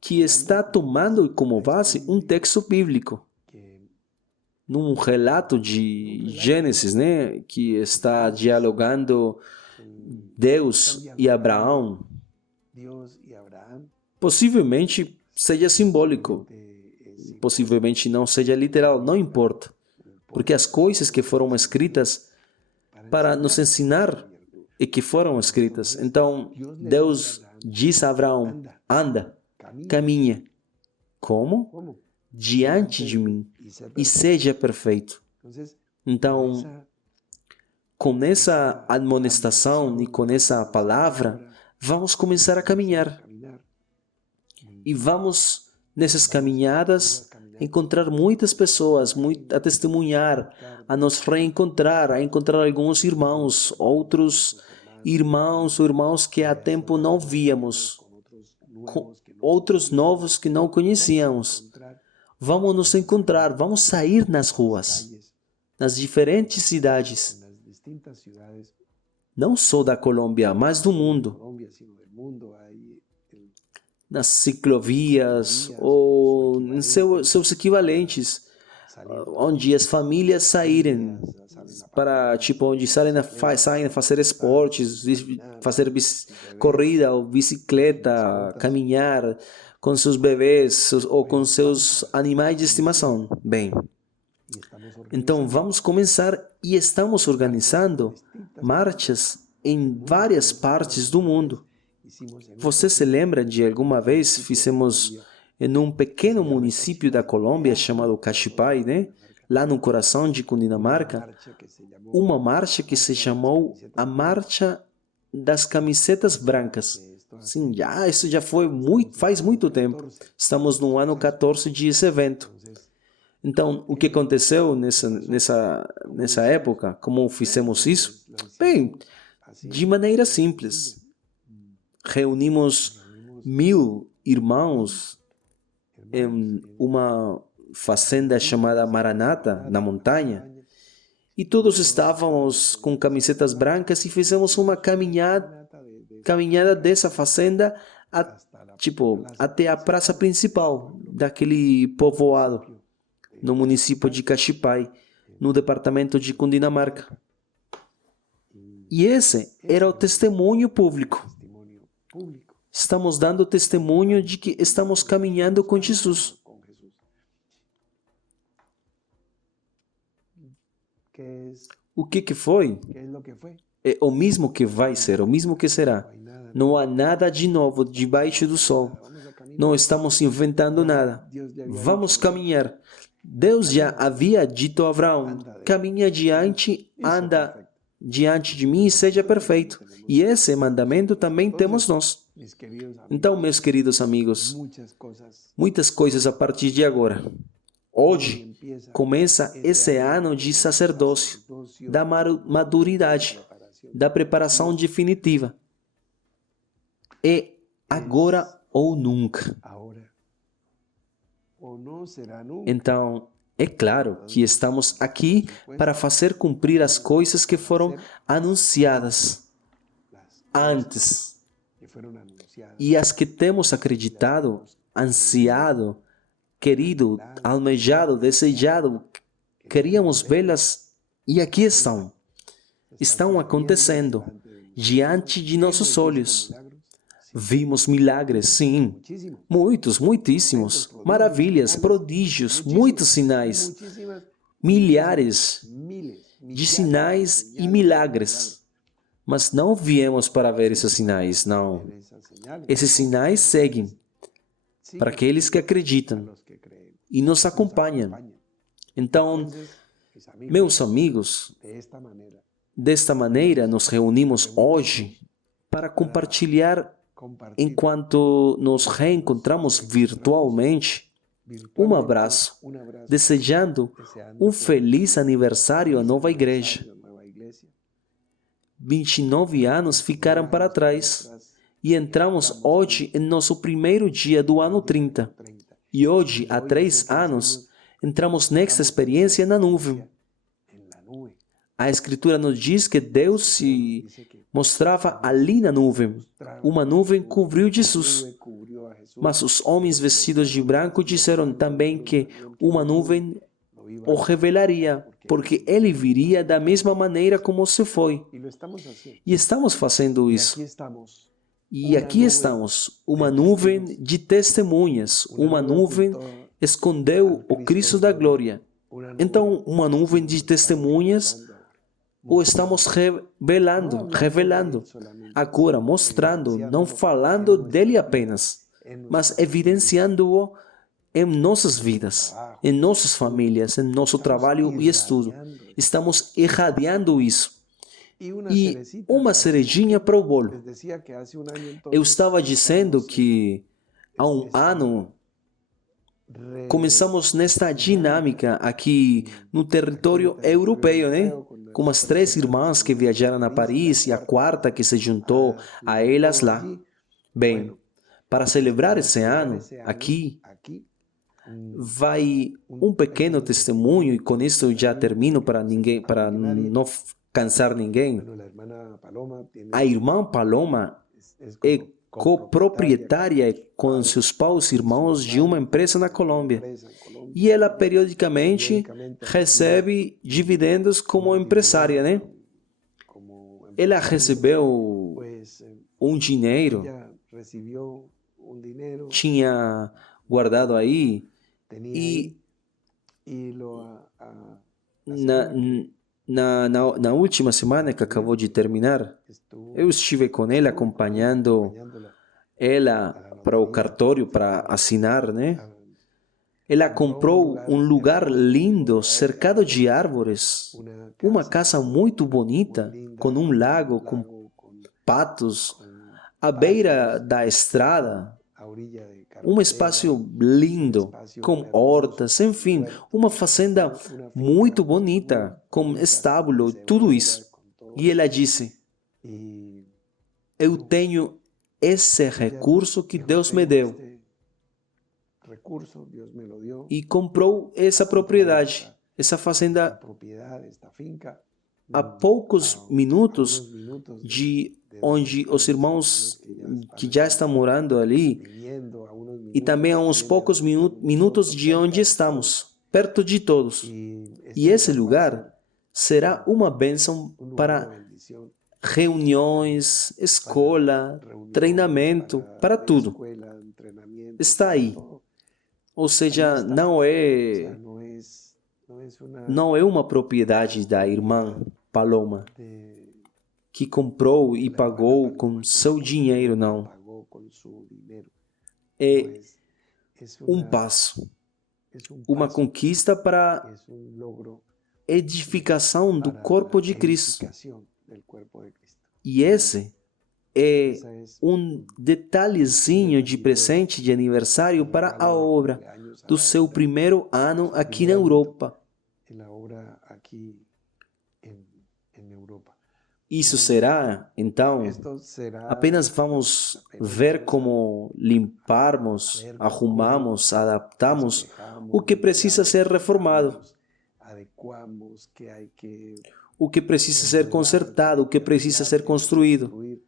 que está tomando como base um texto bíblico, que num relato de Gênesis, né, que está dialogando Deus e Abraão. Dios y Abraham Possivelmente seja simbólico, possivelmente não seja literal, não importa, porque as coisas que foram escritas para nos ensinar e que foram escritas. Então, Deus diz a Abraão: anda, caminha. Como? ¿Cómo? Diante de mim Y ser e seja perfeito. Entonces, Então, esa com essa admoestação e com essa palavra, vamos começar a caminhar. caminar, E vamos, nessas caminhadas, encontrar muitas pessoas, a testemunhar, a nos reencontrar, a encontrar alguns irmãos, outros irmãos ou irmãos que há tempo não víamos, outros novos que não conhecíamos. encontrar Vamos nos encontrar, vamos sair nas ruas, calles nas diferentes cidades, en las distintas ciudades não só da Colômbia, mas do de mundo, Colombia, sino del mundo. Hay nas ciclovias ou em seus equivalentes, onde as famílias saírem para, tipo, onde saem a fazer esportes, fazer corrida ou bicicleta, caminhar com seus bebês ou com seus animais de estimação. Bem, y estamos então vamos começar e estamos organizando marchas em várias partes do mundo. hicimos en Você se lembra de alguma vez fizemos em um pequeno município da Colômbia chamado Caxipay, né? Lá no coração de Cundinamarca, marcha que se llamó uma marcha que se chamou a Marcha das Camisetas Brancas. Sim, isso já foi faz muito tempo. Estamos no ano 14 desse evento. Então, o que aconteceu nessa época? Como fizemos isso? Bem, de maneira simples. Reunimos 1000 irmãos em uma fazenda chamada Maranata, na montanha, e todos estávamos com camisetas brancas e fizemos uma caminhada dessa fazenda até a praça principal daquele povoado, no município de Caxipay, no departamento de Cundinamarca. E esse era o testemunho público. testimonio público Estamos dando testemunho de que estamos caminhando com Jesus. con Jesús. ¿Qué es O que foi? lo que fue? É o mesmo que vai ser, o mesmo que será. No hay nada. Não há nada de novo debaixo do sol. Vamos a caminar. Não estamos inventando nada. Dios ya había Vamos caminhar. Deus já havia dito a Abraão: caminha diante, anda diante de mim e seja perfeito. E esse mandamento também temos nós. mis queridos amigos, Então, meus queridos amigos, muchas cosas a partir de agora. Hoje empieza começa esse ano de sacerdócio, da maturidade, da preparação definitiva. É agora ou nunca. ahora o no será nunca. Então, é claro que estamos aqui para fazer cumprir as coisas que foram anunciadas Las antes que fueron anunciadas e as que temos acreditado, ansiado, querido, almejado, desejado, queríamos vê-las e aqui estão. Estão acontecendo diante de nossos olhos. Vimos milagres, sim, muchísimo, muitos, muitíssimos, maravilhas, prodígios, muitos sinais, muchísimas, milhares miles, de sinais e milagres. Mas não viemos para ver esses sinais, não. esas señales. Esses sinais seguem. para aqueles que acreditam los que creen. e nos acompanham. Então, Entonces, mis amigos, meus amigos, de esta manera, desta maneira nos reunimos hoje para compartilhar, compartir enquanto nos reencontramos virtualmente, um abraço, un abrazo, desejando deseando feliz aniversário à nova igreja. a nueva iglesia. 29 anos ficaram para trás e entramos hoje em nosso primeiro dia do ano 30. 30. E hoje, há 3 anos, entramos nesta experiência na nuvem. En la nube. A Escritura nos diz que Deus se Dice que mostrava ali na nuvem. Uma nuvem cobriu Jesus. nube cubrió a Jesús. Mas os homens vestidos de branco disseram também que uma nuvem Lo iba o revelaria, porque ele viria da mesma maneira como se foi. y lo estamos haciendo. E estamos fazendo Y isso. aquí estamos. E aqui estamos, uma nuvem de testemunhas, uma nuvem escondeu o Cristo da glória. Una nube Então, uma nuvem de testemunhas o estamos revelando, agora mostrando, não falando dele apenas, mas evidenciando-o em nossas vidas, em nossas famílias, em nosso trabalho e estudo. Estamos irradiando isso. y una E cerecita. uma cerejinha para o bolo. Les decía que hace un año entonces Eu estava dizendo que há um ano re- começamos nesta dinâmica aqui no território europeu, né? Com as 3 irmãs que viajaram a Paris e a quarta que se juntou a elas lá. Bem, para celebrar esse ano, aqui aquí vai um pequeno testemunho e com isso eu já termino para não cansar ninguém. bueno, la hermana Paloma tiene A irmã Paloma es é copropietaria coproprietária com seus pais irmãos de uma empresa na Colômbia. empresa en Colombia. E ela periodicamente recebe dividendos como empresária, né? Como Ela recebeu pues dinheiro, ella recibió un dinero, tinha guardado aí, tenía e ahí, y lo na última semana que acabou de terminar, estuvo eu estive com ela acompanhando acompañándola ela para o cartório para assinar, né? Ela comprou um lugar lindo, cercado de árvores, uma casa muito bonita, com um lago, com patos, à beira da estrada, a orilla de um espaço lindo, com hortas, enfim, uma fazenda muito bonita, com estábulo, tudo isso. E ela disse: y eu tenho esse recurso que Deus me deu. este recurso Dios me lo dio, E comprou essa propriedade, essa fazenda, propiedad, esta finca, a poucos minutos unos minutos de onde os irmãos que já estão morando ali, viviendo a unos e também a uns poucos minutos de onde estamos, perto de todos. E esse lugar será uma bênção para bendición reuniões, escola, treinamento, para tudo. escuela, entrenamiento, Está aí. todo. Ou seja, não O sea, é, no es una não é uma propriedade da irmã Paloma, de- que comprou e pagou com seu dinheiro, não. pagó con su dinero. É Pues, es um una- passo, es un uma paso, conquista para es un logro edificação do para corpo la de Cristo. edificación del cuerpo de Cristo. E esse é Esa es um detalhezinho de presente de aniversário para a obra do seu primeiro ano aqui na Europa. en la obra aquí en Europa. Isso será, então, Esto será apenas vamos ver como limparmos, arrumamos, adaptamos o que precisa ser reformado, adecuamos, que hay que o que precisa ser consertado, o que precisa ser construído. construir.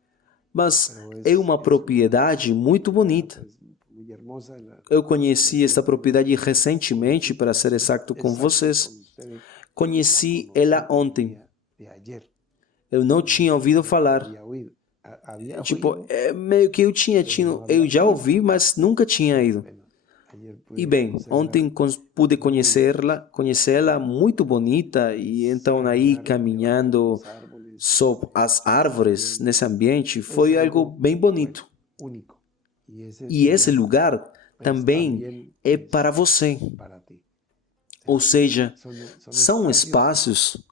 Mas é uma propriedade muito bonita. Es muy hermosa la- Eu conheci esta propriedade recentemente, para ser exato com vocês. con ustedes Conheci ela ontem. de ayer. Eu não tinha ouvido falar. Había oído. Había Tipo, oído. é meio que eu já ouvi, mas nunca tinha ido. Bueno, ayer pude E bem, conocerla, ontem pude conhecê-la muito bonita, e então aí caminhando los árboles, sob as árvores nesse ambiente foi algo bem bonito. único. Y ese E esse lugar também é para você. para ti. Ou seja, Son são espaços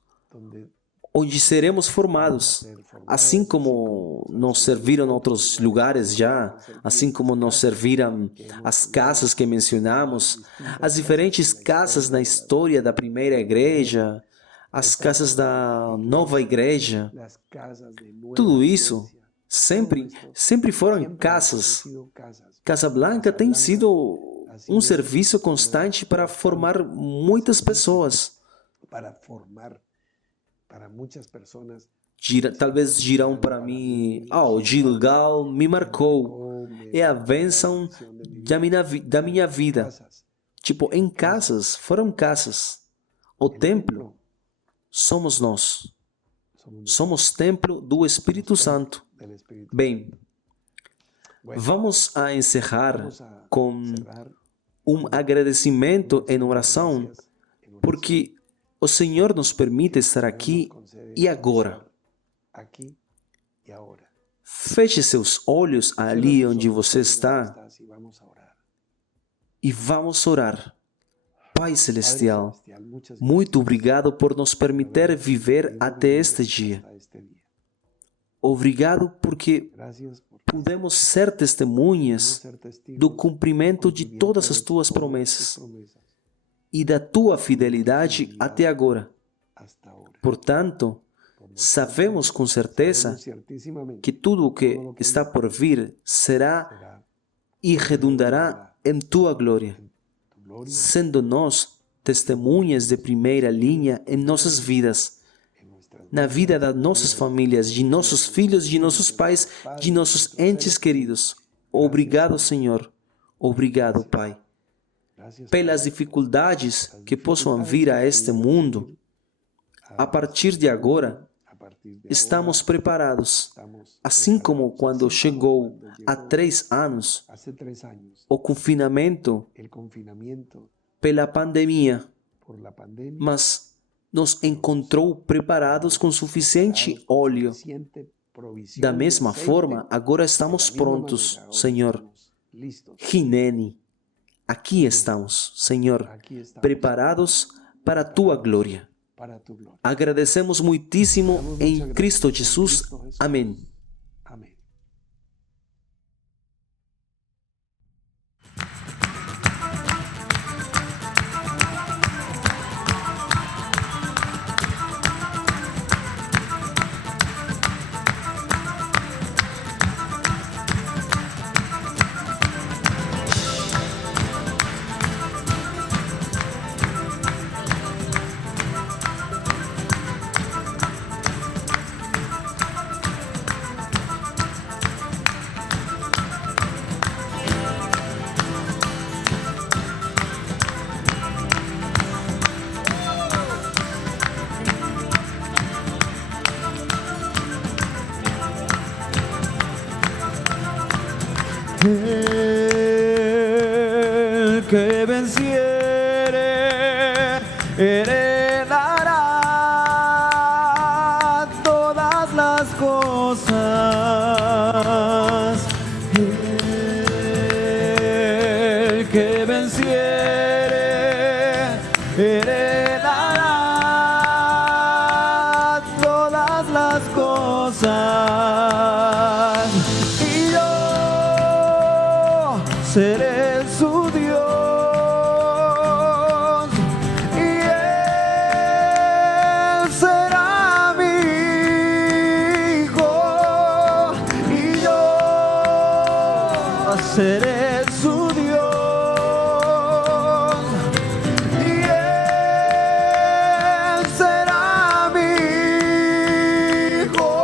onde seremos formados. Assim como nos serviram em outros lugares já, assim como nos serviram as casas que mencionamos, as diferentes casas na história da primeira igreja, as casas da nova igreja, las casas de nueva tudo isso iglesia, sempre foram casas. sido casas Casa Blanca tem sido um serviço constante para formar muitas pessoas. para formar para muchas personas. Talvez dirão para mim, o Gilgal me marcou, é a bênção da minha vida. Casas, Tipo, em casas, foram casas. O templo somos nós. Somos templo do Espírito Santo. del Espíritu. Bem, vamos a encerrar Vamos a com cerrar agradecimento em oração, porque o Senhor nos permite estar aqui e agora. aquí y ahora. Feche seus olhos ali onde você está Y vamos a orar. e vamos orar. Pai Celestial, Celestial, muchas muito obrigado por nos permitir viver até este dia. gracias a este día. Obrigado porque Gracias por pudemos ser testemunhas ser testigos do cumprimento de todas as tuas promessas e da tua fidelidade até agora. hasta ahora. Portanto, sabemos com certeza Ciertísimamente que tudo o que está por vir será será e redundará em tua glória, tu gloria sendo nós testemunhas de primeira linha em nossas vidas, en nuestras na vida das nossas famílias, de nossos filhos, de nossos pais, de nossos entes queridos. Obrigado, Senhor. Obrigado, Pai, gracias pelas dificuldades que possam vir a este mundo. A partir de agora, a partir de estamos preparados, estamos assim como quando chegou há 3 anos hace 3 años o confinamento el confinamiento pela pandemia, por la pandemia mas nos encontrou preparados com suficiente óleo. suficiente provisión Da de mesma aceite, forma, agora de la estamos misma prontos, manera, ahora Senhor. estamos listos. Hineni, aqui estamos, Senhor, Aquí estamos preparados para a tua glória. para tu gloria. Agradecemos muitíssimo em Cristo Jesus. Amém. Amén. El que venciere heredará todas las cosas. El que venciere heredará todas las cosas. Y yo seré su Dios y él será mi hijo y yo seré su Dios y él será mi hijo.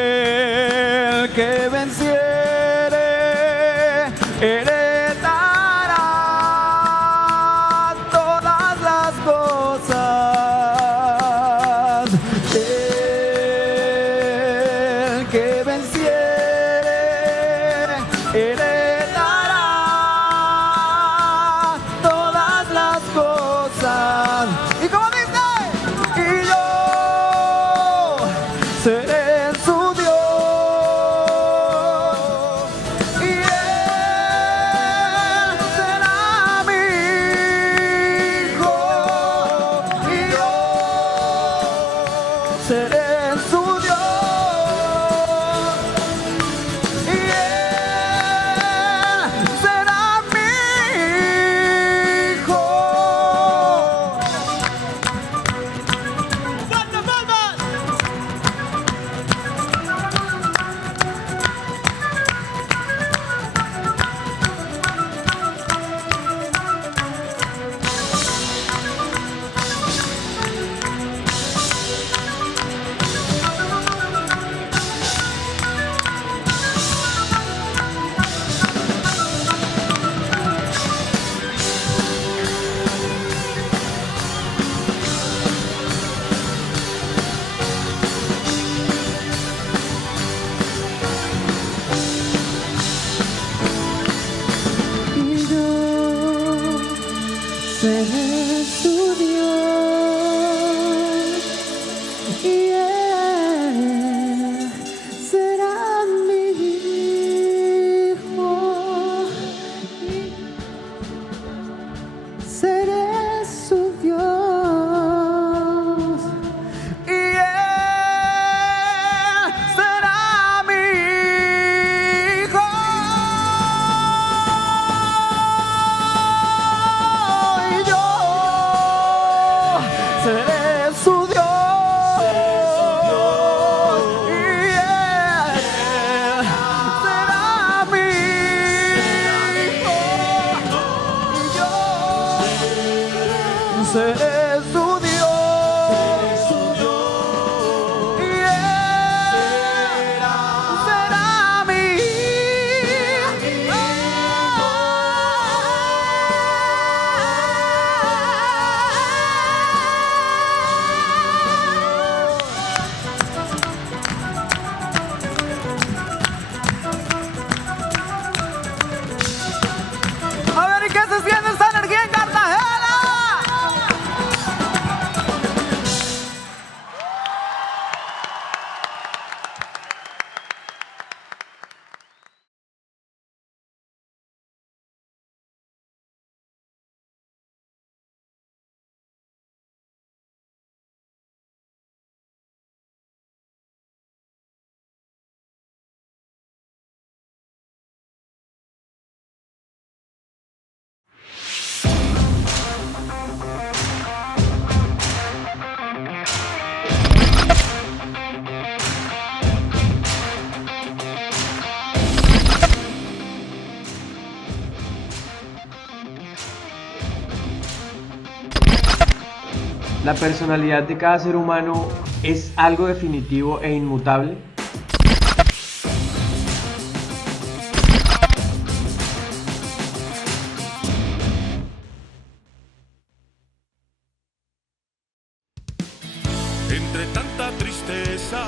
El que venciere heredará todas las cosas. El que venciere heredará todas las cosas. ¿Y cómo dice? Y seré su Dios. Y Él será mi hijo. Y yo seré su Dios. Y Él será mi hijo. Y yo seré su Dios. Y Él será mi hijo. Y seré su Dios. Y Él será mi hijo. Y yo seré su Dios. Y Él será mi hijo. Y yo seré su Dios. Y Él será mi A ver, ¿y qué se siente esta energía en Cartagena? ¿La personalidad de cada ser humano es algo definitivo e inmutable? Entre tanta tristeza